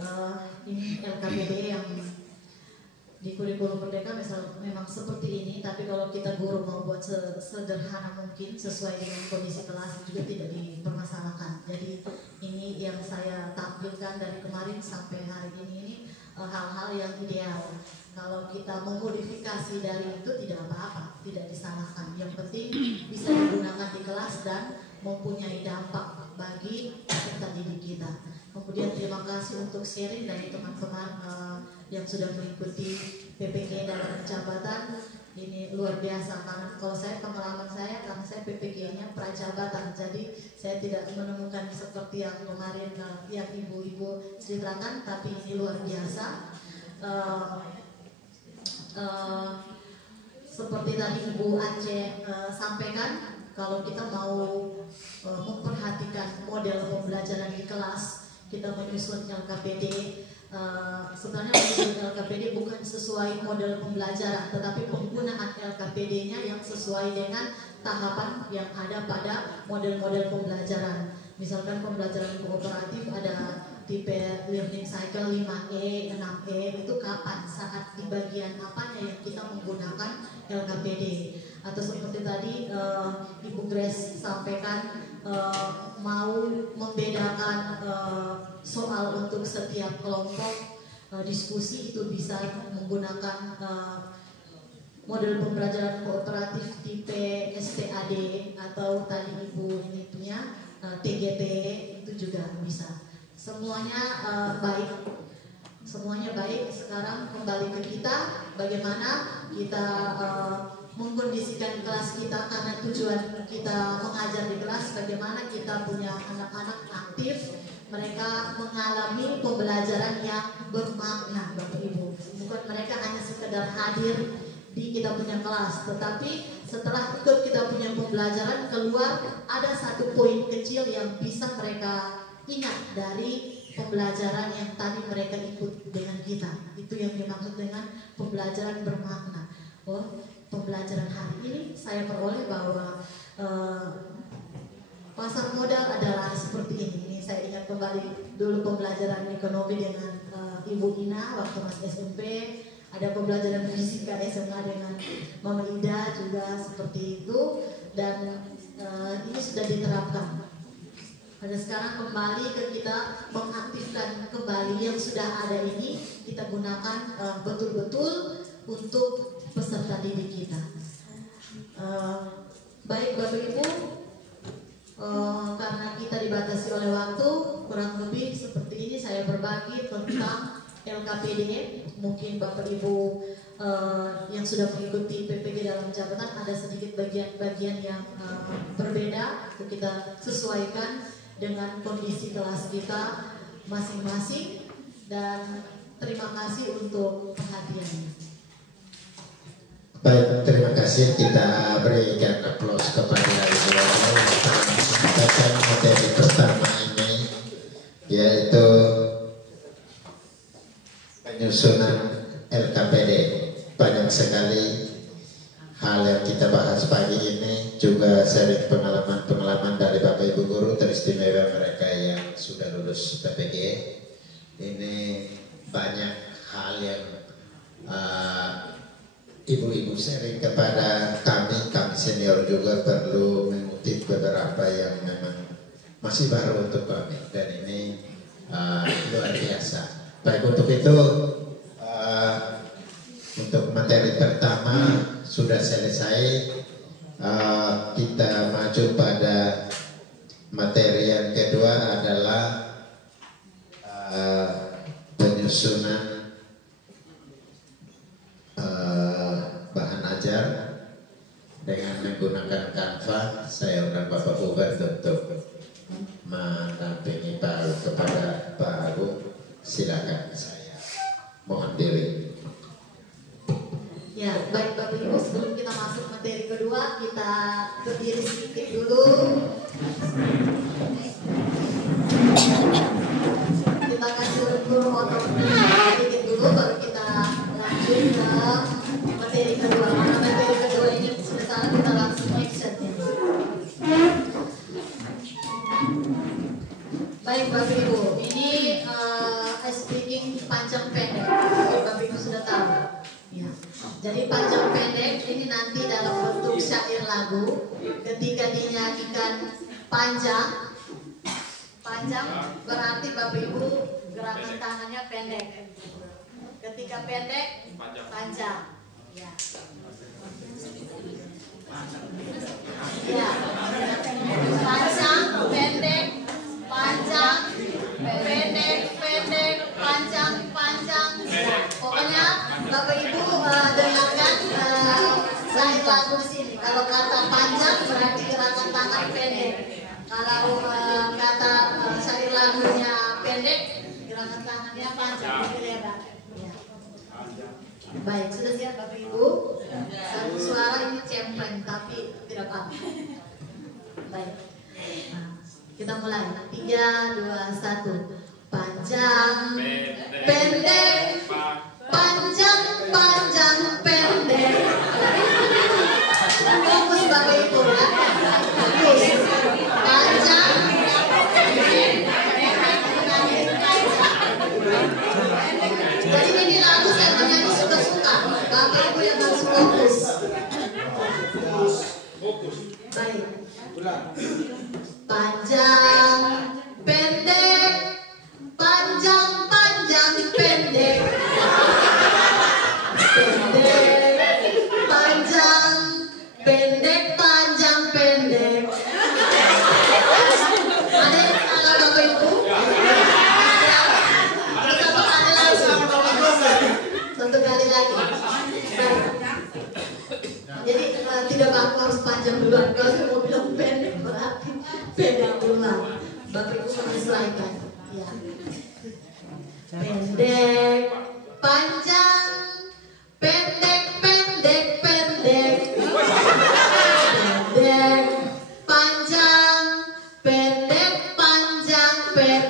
ini LKPD yang di kurikulum Merdeka memang seperti ini. Tapi kalau kita guru mau buat sederhana mungkin sesuai dengan kondisi kelas juga tidak dipermasalahkan. Jadi ini yang saya tampilkan dari kemarin sampai hari ini hal-hal yang ideal. Kalau kita memodifikasi dari itu tidak apa-apa, tidak disalahkan. Yang penting bisa digunakan di kelas dan mempunyai dampak bagi peserta didik kita. Kemudian terima kasih untuk sharing dari teman-teman yang sudah mengikuti PPG dalam pencabatan. Ini luar biasa karena kalau saya pengalaman saya karena saya PPG-nya prajabatan, jadi saya tidak menemukan seperti yang kemarin yang ibu-ibu ceritakan, tapi ini luar biasa. Seperti tadi Ibu Aceh sampaikan, kalau kita mau memperhatikan model pembelajaran di kelas kita menyusun LKPD. Sebenarnya menyusun LKPD bukan sesuai model pembelajaran, tetapi penggunaan LKPD-nya yang sesuai dengan tahapan yang ada pada model-model pembelajaran. Misalkan pembelajaran kooperatif ada tipe learning cycle 5E, 6E, itu kapan, saat di bagian apanya yang kita menggunakan LKPD. Atau seperti tadi Ibu Grace sampaikan, mau membedakan soal untuk setiap kelompok diskusi itu bisa menggunakan model pembelajaran kooperatif tipe STAD, atau tadi Ibu ini punya TGT, itu juga bisa. Semuanya baik, semuanya baik. Sekarang kembali ke kita, bagaimana kita mengkondisikan kelas kita, karena tujuan kita mengajar di kelas, bagaimana kita punya anak-anak aktif, mereka mengalami pembelajaran yang bermakna, Bapak Ibu. Bukan mereka hanya sekedar hadir di kita punya kelas, tetapi setelah ikut kita punya pembelajaran keluar, ada satu poin kecil yang bisa mereka ingat dari pembelajaran yang tadi mereka ikut dengan kita. Itu yang dimaksud dengan pembelajaran bermakna. Oh, pembelajaran hari ini saya peroleh bahwa pasar modal adalah seperti ini. Ini saya ingat kembali dulu pembelajaran ekonomi dengan Ibu Ina waktu masih SMP. Ada pembelajaran fisika SMA dengan Mama Ida juga seperti itu, dan ini sudah diterapkan. Pada sekarang kembali ke kita mengaktifkan kembali yang sudah ada ini, kita gunakan betul-betul untuk peserta didik kita. Baik Bapak Ibu, karena kita dibatasi oleh waktu, kurang lebih seperti ini saya berbagi tentang LKPD. Mungkin Bapak Ibu yang sudah mengikuti PPG dalam jabatan ada sedikit bagian-bagian yang berbeda, untuk kita sesuaikan dengan kondisi kelas kita masing-masing, dan terima kasih untuk perhatiannya. Baik, terima kasih. Kita berikan aplaus kepada Ibu yang menyampaikan materi pertama ini, yaitu penyusunan LKPD. Banyak sekali hal yang kita bahas pagi ini, juga sharing pengalaman-pengalaman dari Bapak Ibu guru teristimewa mereka yang sudah lulus PPG. Ini banyak hal yang ibu-ibu sharing kepada kami senior juga perlu mengutip beberapa yang memang masih baru untuk kami, dan ini luar biasa. Baik, untuk itu untuk materi pertama sudah selesai. Kita maju pada materi yang kedua, adalah penyusunan bahan ajar dengan menggunakan Canva. Saya undang Bapak Hubert untuk mendampingi kepada Pak Agung. Silakan, saya mohon diri. Ya, baik Bapak Ibu, sebelum kita masuk materi kedua, kita berdiri sedikit dulu. Kita kasih dulu motor sedikit dulu, baru kita lanjut ke materi kedua. Karena materi kedua ini sebentar kita langsung action ya. Baik Bapak Ibu, ini speaking panjang pendek. Bapak Ibu sudah tahu. Ya. Jadi panjang pendek ini nanti dalam bentuk syair lagu. Ketika dinyanyikan panjang berarti Bapak Ibu gerakan tangannya pendek. Ketika pendek panjang. Ya. Ya. Panjang, pendek, panjang, pendek, panjang. Pokoknya Bapak Ibu dengarkan syair lagu sini. Kalau kata panjang berarti gerakan tangan pendek. Kalau kata syair lagunya pendek, gerakan tangannya panjang. Ya. Baik, sudah siap Bapak Ibu? Satu suara ini cempreng tapi tidak apa-apa. Baik. Nah, kita mulai. 3, 2, 1. Panjang, pendek, panjang, panjang, pendek. Fokus Bapak Ibu ya. Fokus. Panjang, jadi ini lagu saya menyanyi suka-suka. Bapak Ibu yang harus fokus. Baik. Panjang, pendek, panjang, panjang, pendek. Pendek, panjang, pendek, panjang, pendek. Ada yang salah Bapak Ibu? Satu kali langsung. Satu kali lagi. Jadi tidak baku harus panjang duluan. Kalau saya mau bilang pendek berarti pendek duluan. Bapak Ibu menyesuaikan. Ya. Pendek, panjang, pendek, pendek, pendek. Pendek, panjang, pendek, panjang, pendek.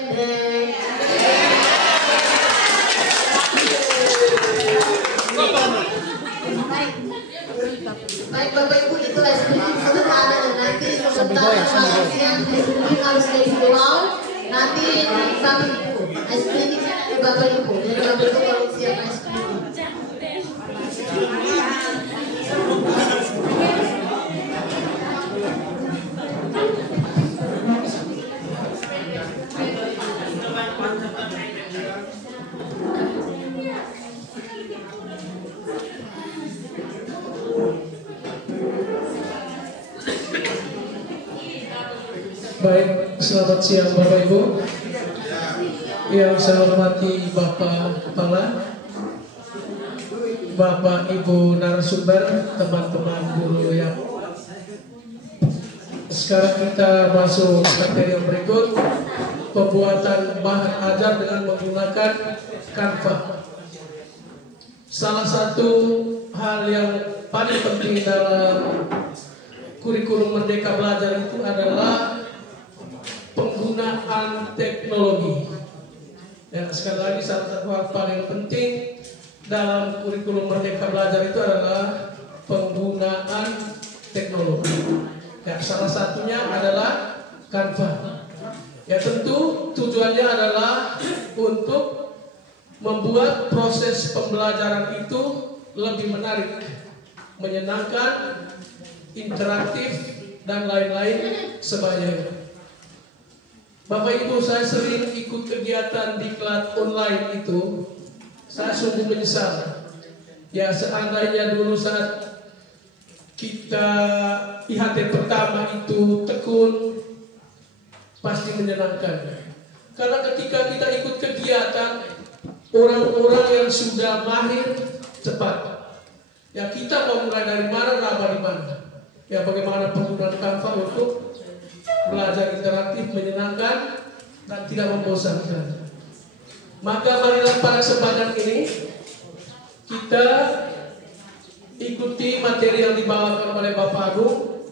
Baik Bapak Ibu, itulah sedikit sederhana dan nanti sementara yang harus dari pulau nanti Bapak Ibu SPID dari Bapak Ibu dari Bapak Ibu kalau siap SPID. Baik, selamat siang Bapak Ibu. Yang saya hormati Bapak Kepala, Bapak Ibu narasumber, teman-teman guru yang sekarang kita masuk materi yang berikut, pembuatan bahan ajar dengan menggunakan Canva. Salah satu hal yang paling penting dalam kurikulum Merdeka Belajar itu adalah penggunaan teknologi. Ya, sekali lagi salah satu hal paling penting dalam kurikulum Merdeka Belajar itu adalah penggunaan teknologi. Ya, salah satunya adalah Canva. Ya, tentu tujuannya adalah untuk membuat proses pembelajaran itu lebih menarik, menyenangkan, interaktif, dan lain-lain sebagainya. Bapak Ibu, saya sering ikut kegiatan diklat online itu, saya sungguh menyesal. Ya, seandainya dulu saat kita IHT pertama itu tekun, pasti menyenangkan. Karena ketika kita ikut kegiatan, orang-orang yang sudah mahir cepat. Ya, kita mau mulai dari mana, raba di mana. Ya, bagaimana penggunaan Canva untuk belajar interaktif, menyenangkan, dan tidak membosankan. Maka marilah pada kesempatan ini kita ikuti materi yang dibawakan oleh Bapak Agung,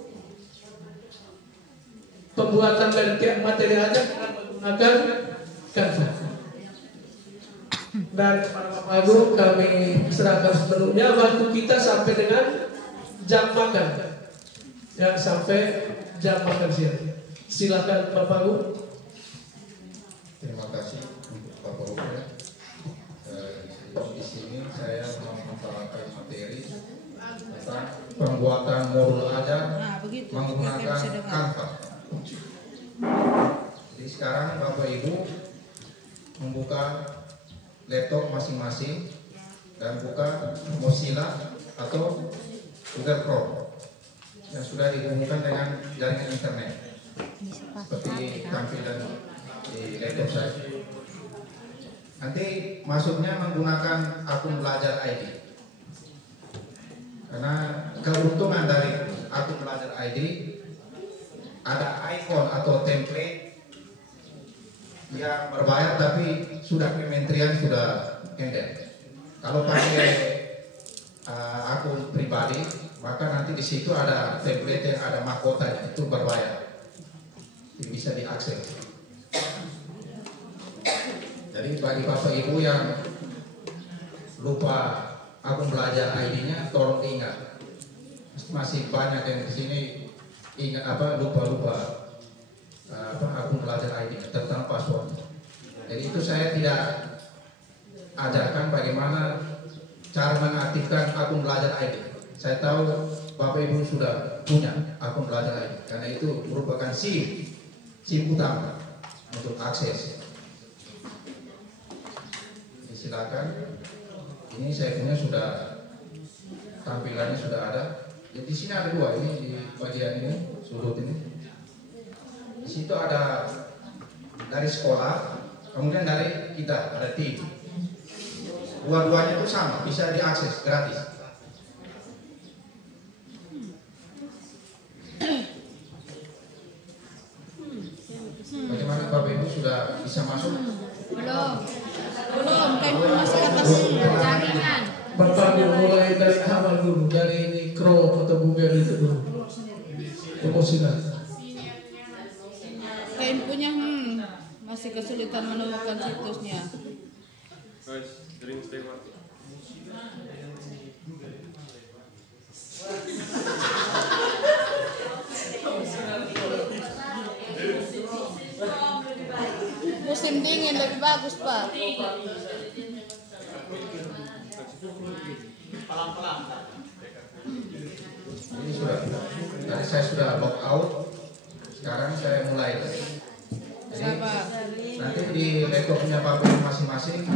pembuatan materi aja dengan menggunakan Canva. Dan kepada Bapak Agung kami serahkan sepenuhnya waktu kita sampai dengan jam makan. Ya, sampai jam makan siang. Silakan Bapak Agung. Terima kasih untuk Bapak Agung. Di sini saya mau mengutarakan materi tentang pembuatan modul ajar menggunakan Canva. Jadi sekarang Bapak Ibu membuka laptop masing-masing dan buka Mozilla atau Google Chrome yang sudah dihubungkan dengan jaringan internet seperti tampilan di laptop saya. Nanti masuknya menggunakan akun Belajar ID, karena keuntungan dari akun Belajar ID ada ikon atau template yang berbayar tapi sudah kementerian sudah handle. Kalau pakai akun pribadi, maka nanti di situ ada template yang ada mahkotanya, itu berbayar, bisa diakses. Jadi bagi Bapak Ibu yang lupa akun belajar ID-nya, tolong ingat. Masih banyak yang di sini ingat lupa akun belajar ID-nya, terutama password. Jadi itu saya tidak ajarkan bagaimana cara mengaktifkan akun belajar ID. Saya tahu Bapak Ibu sudah punya akun belajar ID, karena itu merupakan SIM utama untuk akses. Silakan. Ini saya punya sudah, tampilannya sudah ada. Jadi di sini ada dua, ini di bagian ini sudut ini. Di situ ada dari sekolah, kemudian dari kita ada tim. Dua-duanya itu sama, bisa diakses gratis. Bagaimana Bapak Ibu sudah bisa masuk? Belum, masih atas jaringan. Bapak mulai dari awal dulu, dari ini Chrome atau Google itu dulu. Promosikan. Kain punya masih kesulitan menemukan situsnya. Musim dingin lebih bagus, Pak. Ini sudah, tadi saya sudah log out. Sekarang saya mulai. Jadi nanti di laptopnya Bapak Ibu masing-masing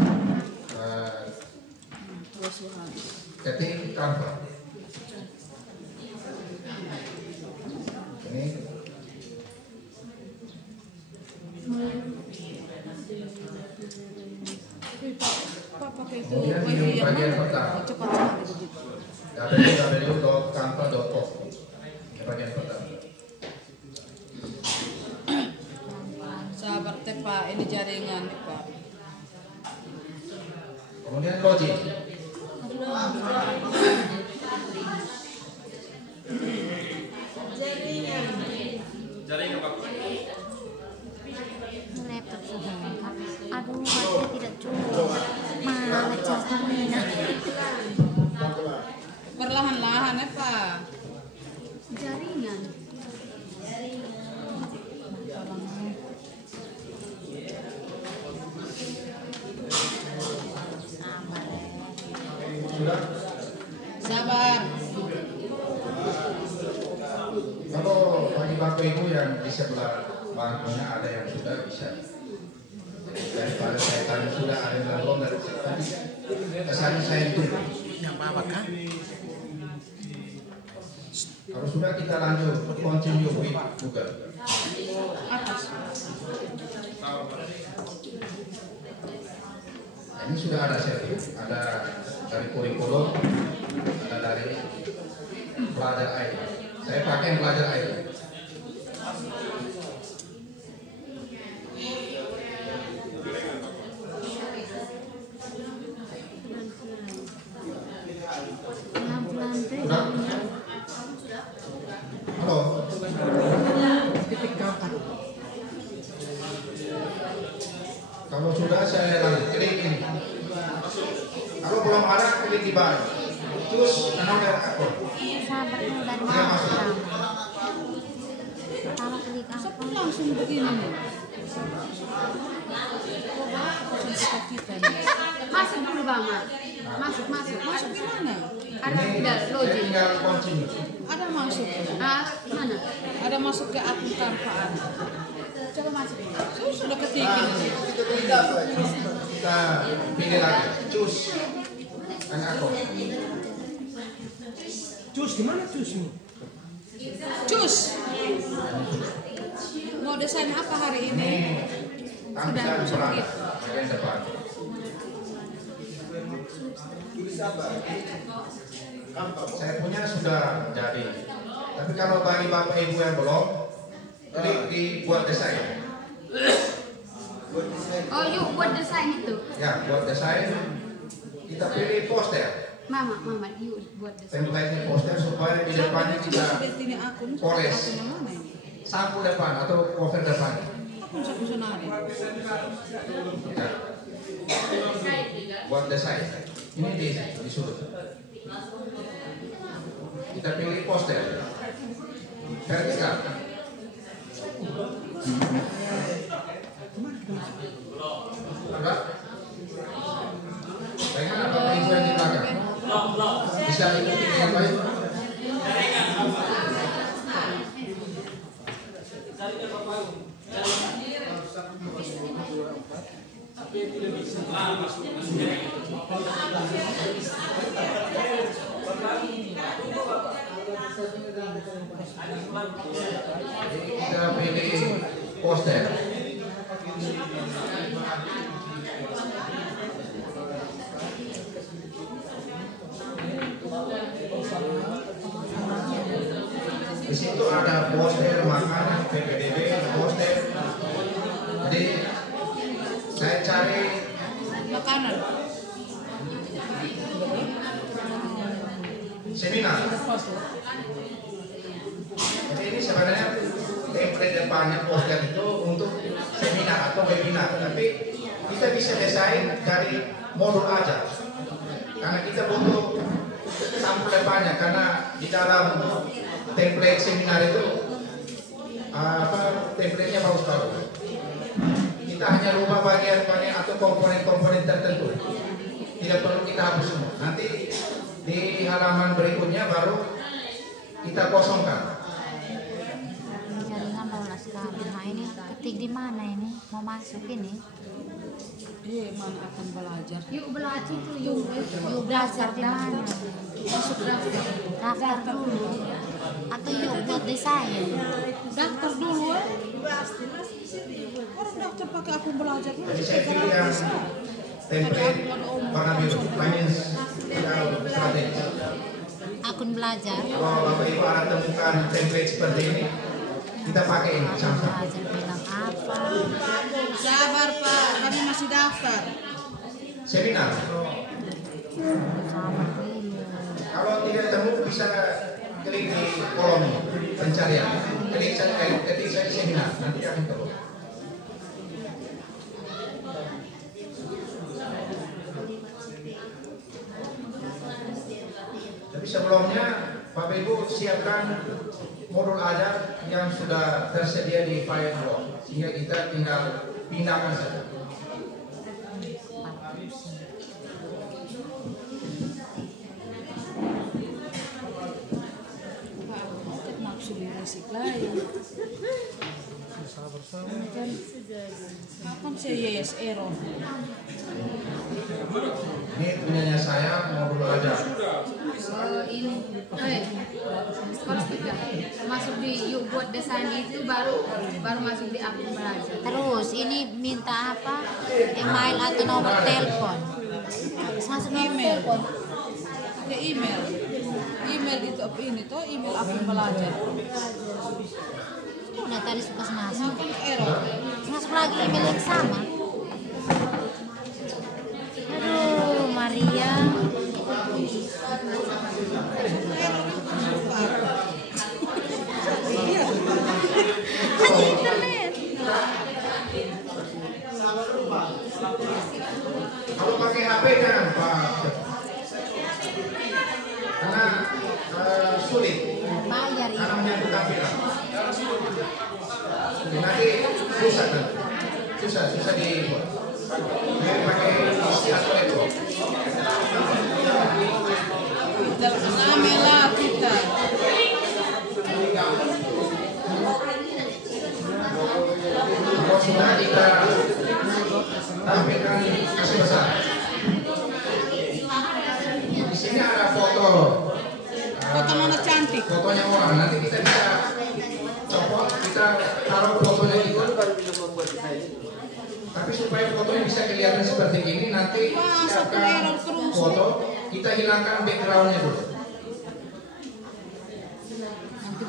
ketik Canva. Ini kemudian di bagian pertama www.canva.com, bagian pertama. Sabar teh Pak, ini jaringan nih Pak. Kemudian login. Jaringan Pak. Laptop sudah. Aduh, baterainya tidak cukup. Mana ngecasnya? Perlahan-lahan ya Pak. Jaringan. Sabar. Kalau bagi Bapak Ibu yang di sebelah bangkunya ada yang sudah bisa. Daripada saya tanya sudah ada yang belum dari tadi. Kesannya saya tunggu. Yang apa kan? Kalau sudah kita lanjut continue with Google. Atas. Nah, ini sudah ada servis, ada dari kurikulum, ada dari belajar ID. Saya pakai yang belajar ID. Halo. Kalau sudah saya lanjut klik ini. Kalau belum ada klik di bawah. Terus nomor akun. Dia masuk. Langsung begini nih. Masuk dulu Bang. Masuk. Masuk gimana? Ada tidak login. Tinggal continue. Ada masuk. Mana? Ada masuk ke akun Canva. Coba masuk. Sudah ketikin. Kita pilih lagi. Choose an akun. Cus, gimana cus nih? Cus. Mau desain apa hari ini? Sudah begitu. Bagian depan. Saya punya sudah jadi. Tapi kalau bagi Bapak Ibu yang belum, klik di buat desain. Oh, yuk buat desain itu. Ya, buat desain. Kita pilih poster. Mama, yuk buat desain. Template poster supaya di depannya kita poles. Sampul depan atau cover depan. Akun sana. Ya. buat desain. Ini di sudut. Kita pilih poster vertikal. Apa? Bagaimana Bapak Ibu yang di belakang? Bisa ikuti dengan baik? Jadi kita pilih poster. Di situ ada poster makanan PPDB, poster. Jadi saya cari makanan. Seminar. Jadi ini sebenarnya template depannya poster itu untuk seminar atau webinar, tapi kita bisa desain dari modul aja. Karena kita butuh sampul depannya, karena di dalam template seminar itu template-nya bagus-bagus. Kita hanya rubah bagian-bagian atau komponen-komponen tertentu. Tidak perlu kita hapus semua. Nanti di halaman berikutnya baru kita kosongkan. Jaringan 12 kabel. Nah ini ketik di mana ini? Mau masuk ini? Iya, mana akan belajar? Yuk belajar tuh, yuk belajar di mana? Masuk Daftar dulu. Atau yuk buat desain. Daftar dulu. Orang daftar pakai akun belajar dulu. Jadi saya pilih yang template warna biru, finance strategi. Akun belajar. Kalau Bapak Ibu ada temukan template seperti ini, kita pakai ini contoh. Bilang apa? Sabar Pak, kami masih daftar. Seminar. Kalau tidak temu bisa klik di kolom pencarian. Ketik saja seminar, nanti akan keluar. Tapi sebelumnya Bapak Ibu siapkan modul ajar yang sudah tersedia di Firewall, sehingga kita tinggal pindahkan saja. Maksud resik lain. Kan saya yes error. Ini punyanya saya modul ajar. Ini, sekolah 3 masuk di yuk buat desain itu baru masuk di akun belajar. Terus ini minta apa? Email atau nomor telepon? Masuk Email. Pakai email. Email itu apa ini tuh? Email akun belajar. Udah tadi suka masuk. Error. Masuk lagi email yang sama. Aduh, Maria. Hanya internet. Kalau pakai HP jangan Pak, karena sulit. Bayar karena menyangkut tampilan. Nanti susah dibuat. Biar pakai istilah itu. Rame lah kita. Kalau sudah kita tampilkan kasih besar. Di sini ada foto. Foto mana cantik? Fotonya orang. Nanti kita bisa copot, kita taruh fotonya itu. Tapi supaya fotonya bisa kelihatan seperti ini, nanti siapkan foto, kita hilangkan backgroundnya dulu.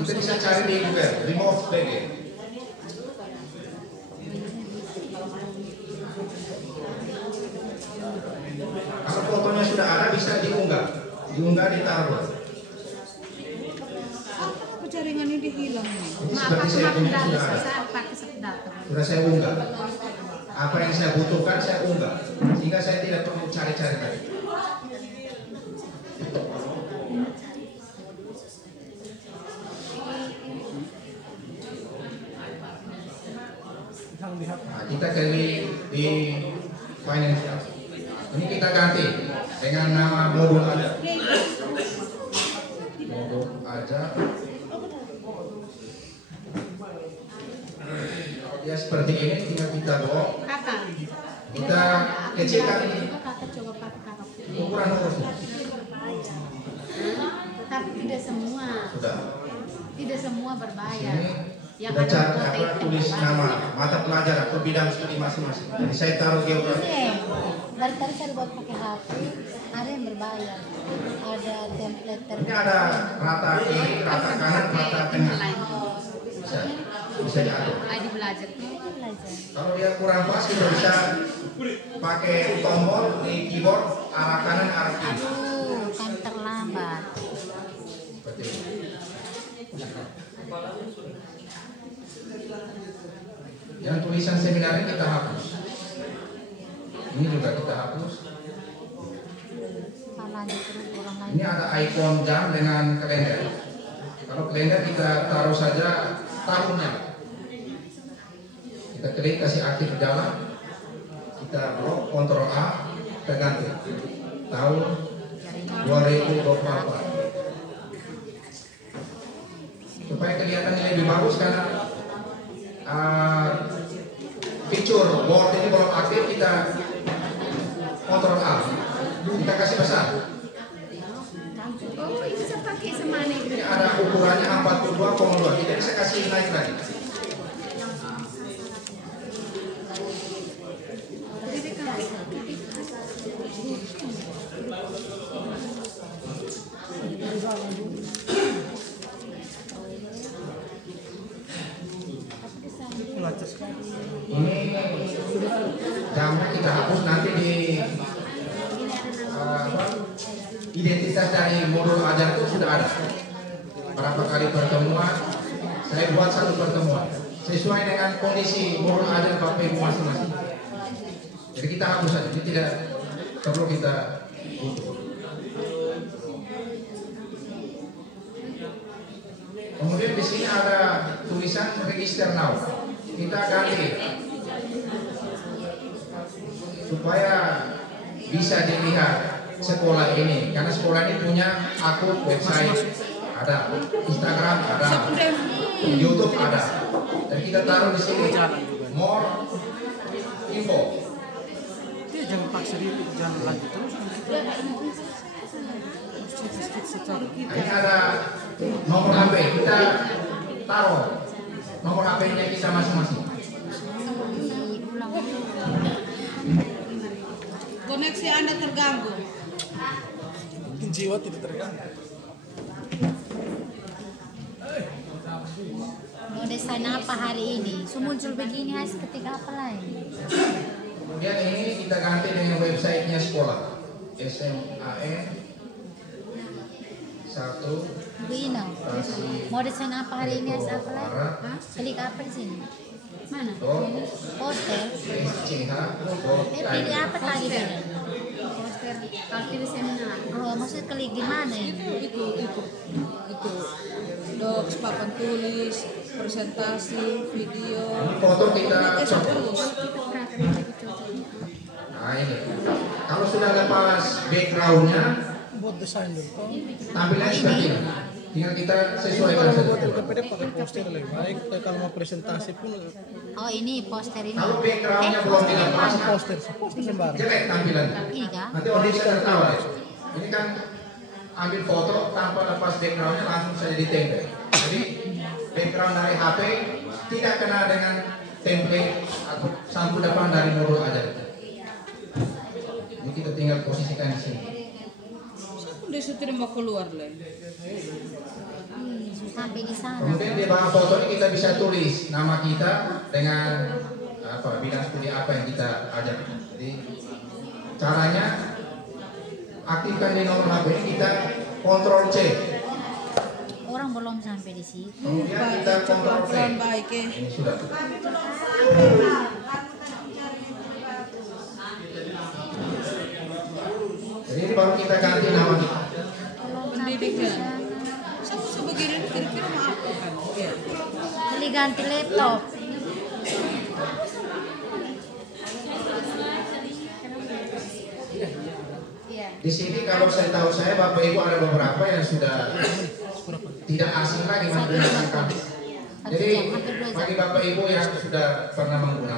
Kita bisa cari di Google, remove background. Kalau fotonya sudah ada, bisa diunggah ditaruh. Apa jaringan ini hilang nih? Seperti saya punya sudah ada. Sudah saya unggah. apa yang saya butuhkan saya unggah, sehingga saya tidak perlu cari-cari lagi. Nah, kita kali di financial ini kita ganti dengan nama modul aja. Modul aja. Ya seperti ini tinggal kita bawa. Kita kecilkan ukuran hurufnya. Tapi tidak semua. Sudah. Tidak semua berbayar. Yang Kita ada cari apa, tulis nama mata pelajaran atau bidang studi masing-masing. Jadi saya taruh geografi. Dari tadi saya buat pakai HP, ada yang berbayar, ada template Ini ada rata kiri, rata kanan, rata tengah. Bisa diatur. ID belajar. Kalau dia kurang pas kita bisa pakai tombol di keyboard arah kanan arah kiri. Aduh, kan terlambat. Seperti ini. Yang tulisan seminarnya kita hapus. Ini juga kita hapus. Ini ada ikon jam dengan kalender. Kalau kalender kita taruh saja tahunnya. Kita klik kasih aktif jalan. Kita blok Ctrl A, kita ganti tahun 2024. Supaya kelihatannya lebih bagus karena fitur board ini belum aktif, kita Ctrl A, kita kasih besar. Oh, ini bisa pakai sama Ini ada ukurannya 42,2, kita bisa kasih naik lagi. Ini jamnya kita hapus nanti di identitas dari modul ajar itu sudah ada. Berapa kali pertemuan, saya buat satu pertemuan sesuai dengan kondisi modul ajar Bapak Ibu masing-masing. Jadi kita hapus saja, jadi tidak perlu kita butuh. Kemudian di sini ada tulisan register now. Kita ganti supaya bisa dilihat sekolah ini, karena sekolah ini punya akun website, ada Instagram, ada YouTube, ada. Dan kita taruh di sini more info. Dia jangan paksa dia, jangan lanjut terus. Nah, ini ada nomor HP, kita taruh nomor HP-nya kita masing-masing. Koneksi Anda terganggu. Jiwa tidak terganggu. Mau desain apa hari ini? Muncul begini harus ketika apa lagi? Kemudian ini kita ganti dengan websitenya sekolah, SMAN 1. Begini. Mau desain apa hari ini harus apa lagi? Hah? Klik apa di sini? Mana? Poster. Pilih apa tadi? Poster. Pilih seminar. Oh, maksudnya klik di mana ini? Itu. Docs, papan tulis, presentasi, video. Foto kita terus. Nah ini, kalau sudah lepas backgroundnya, buat desain dulu. tampilannya seperti ini. Tinggal kita sesuaikan saja. Kalau PDF pakai poster lebih baik. Kalau mau presentasi pun. Oh ini poster ini. Kalau backgroundnya belum dilepas, poster sembarang. jelek tampilannya. Ini kan? Nanti orang bisa tertawa. Ini kan ambil foto tanpa lepas backgroundnya langsung saja ditempel. Jadi background dari HP tidak kena dengan template atau sampul depan dari modul aja. Ini kita tinggal posisikan di sini. Dia sudah mau keluar lagi. Sampai di sana. Kemudian di bawah foto ini kita bisa tulis nama kita dengan apa bidang studi apa yang kita ajar. Jadi caranya aktifkan di nomor HP ini, kita Ctrl C. Orang belum sampai di situ. Kemudian kita Ctrl V. Baik ya. Ini sudah. kita ganti nama. Pendidikan. Sebegini kira-kira mau apa kan? Beli ganti laptop. Di sini kalau saya tahu saya Bapak Ibu ada beberapa yang sudah tidak asing lagi menggunakan. Jadi bagi Bapak Ibu yang sudah pernah menggunakan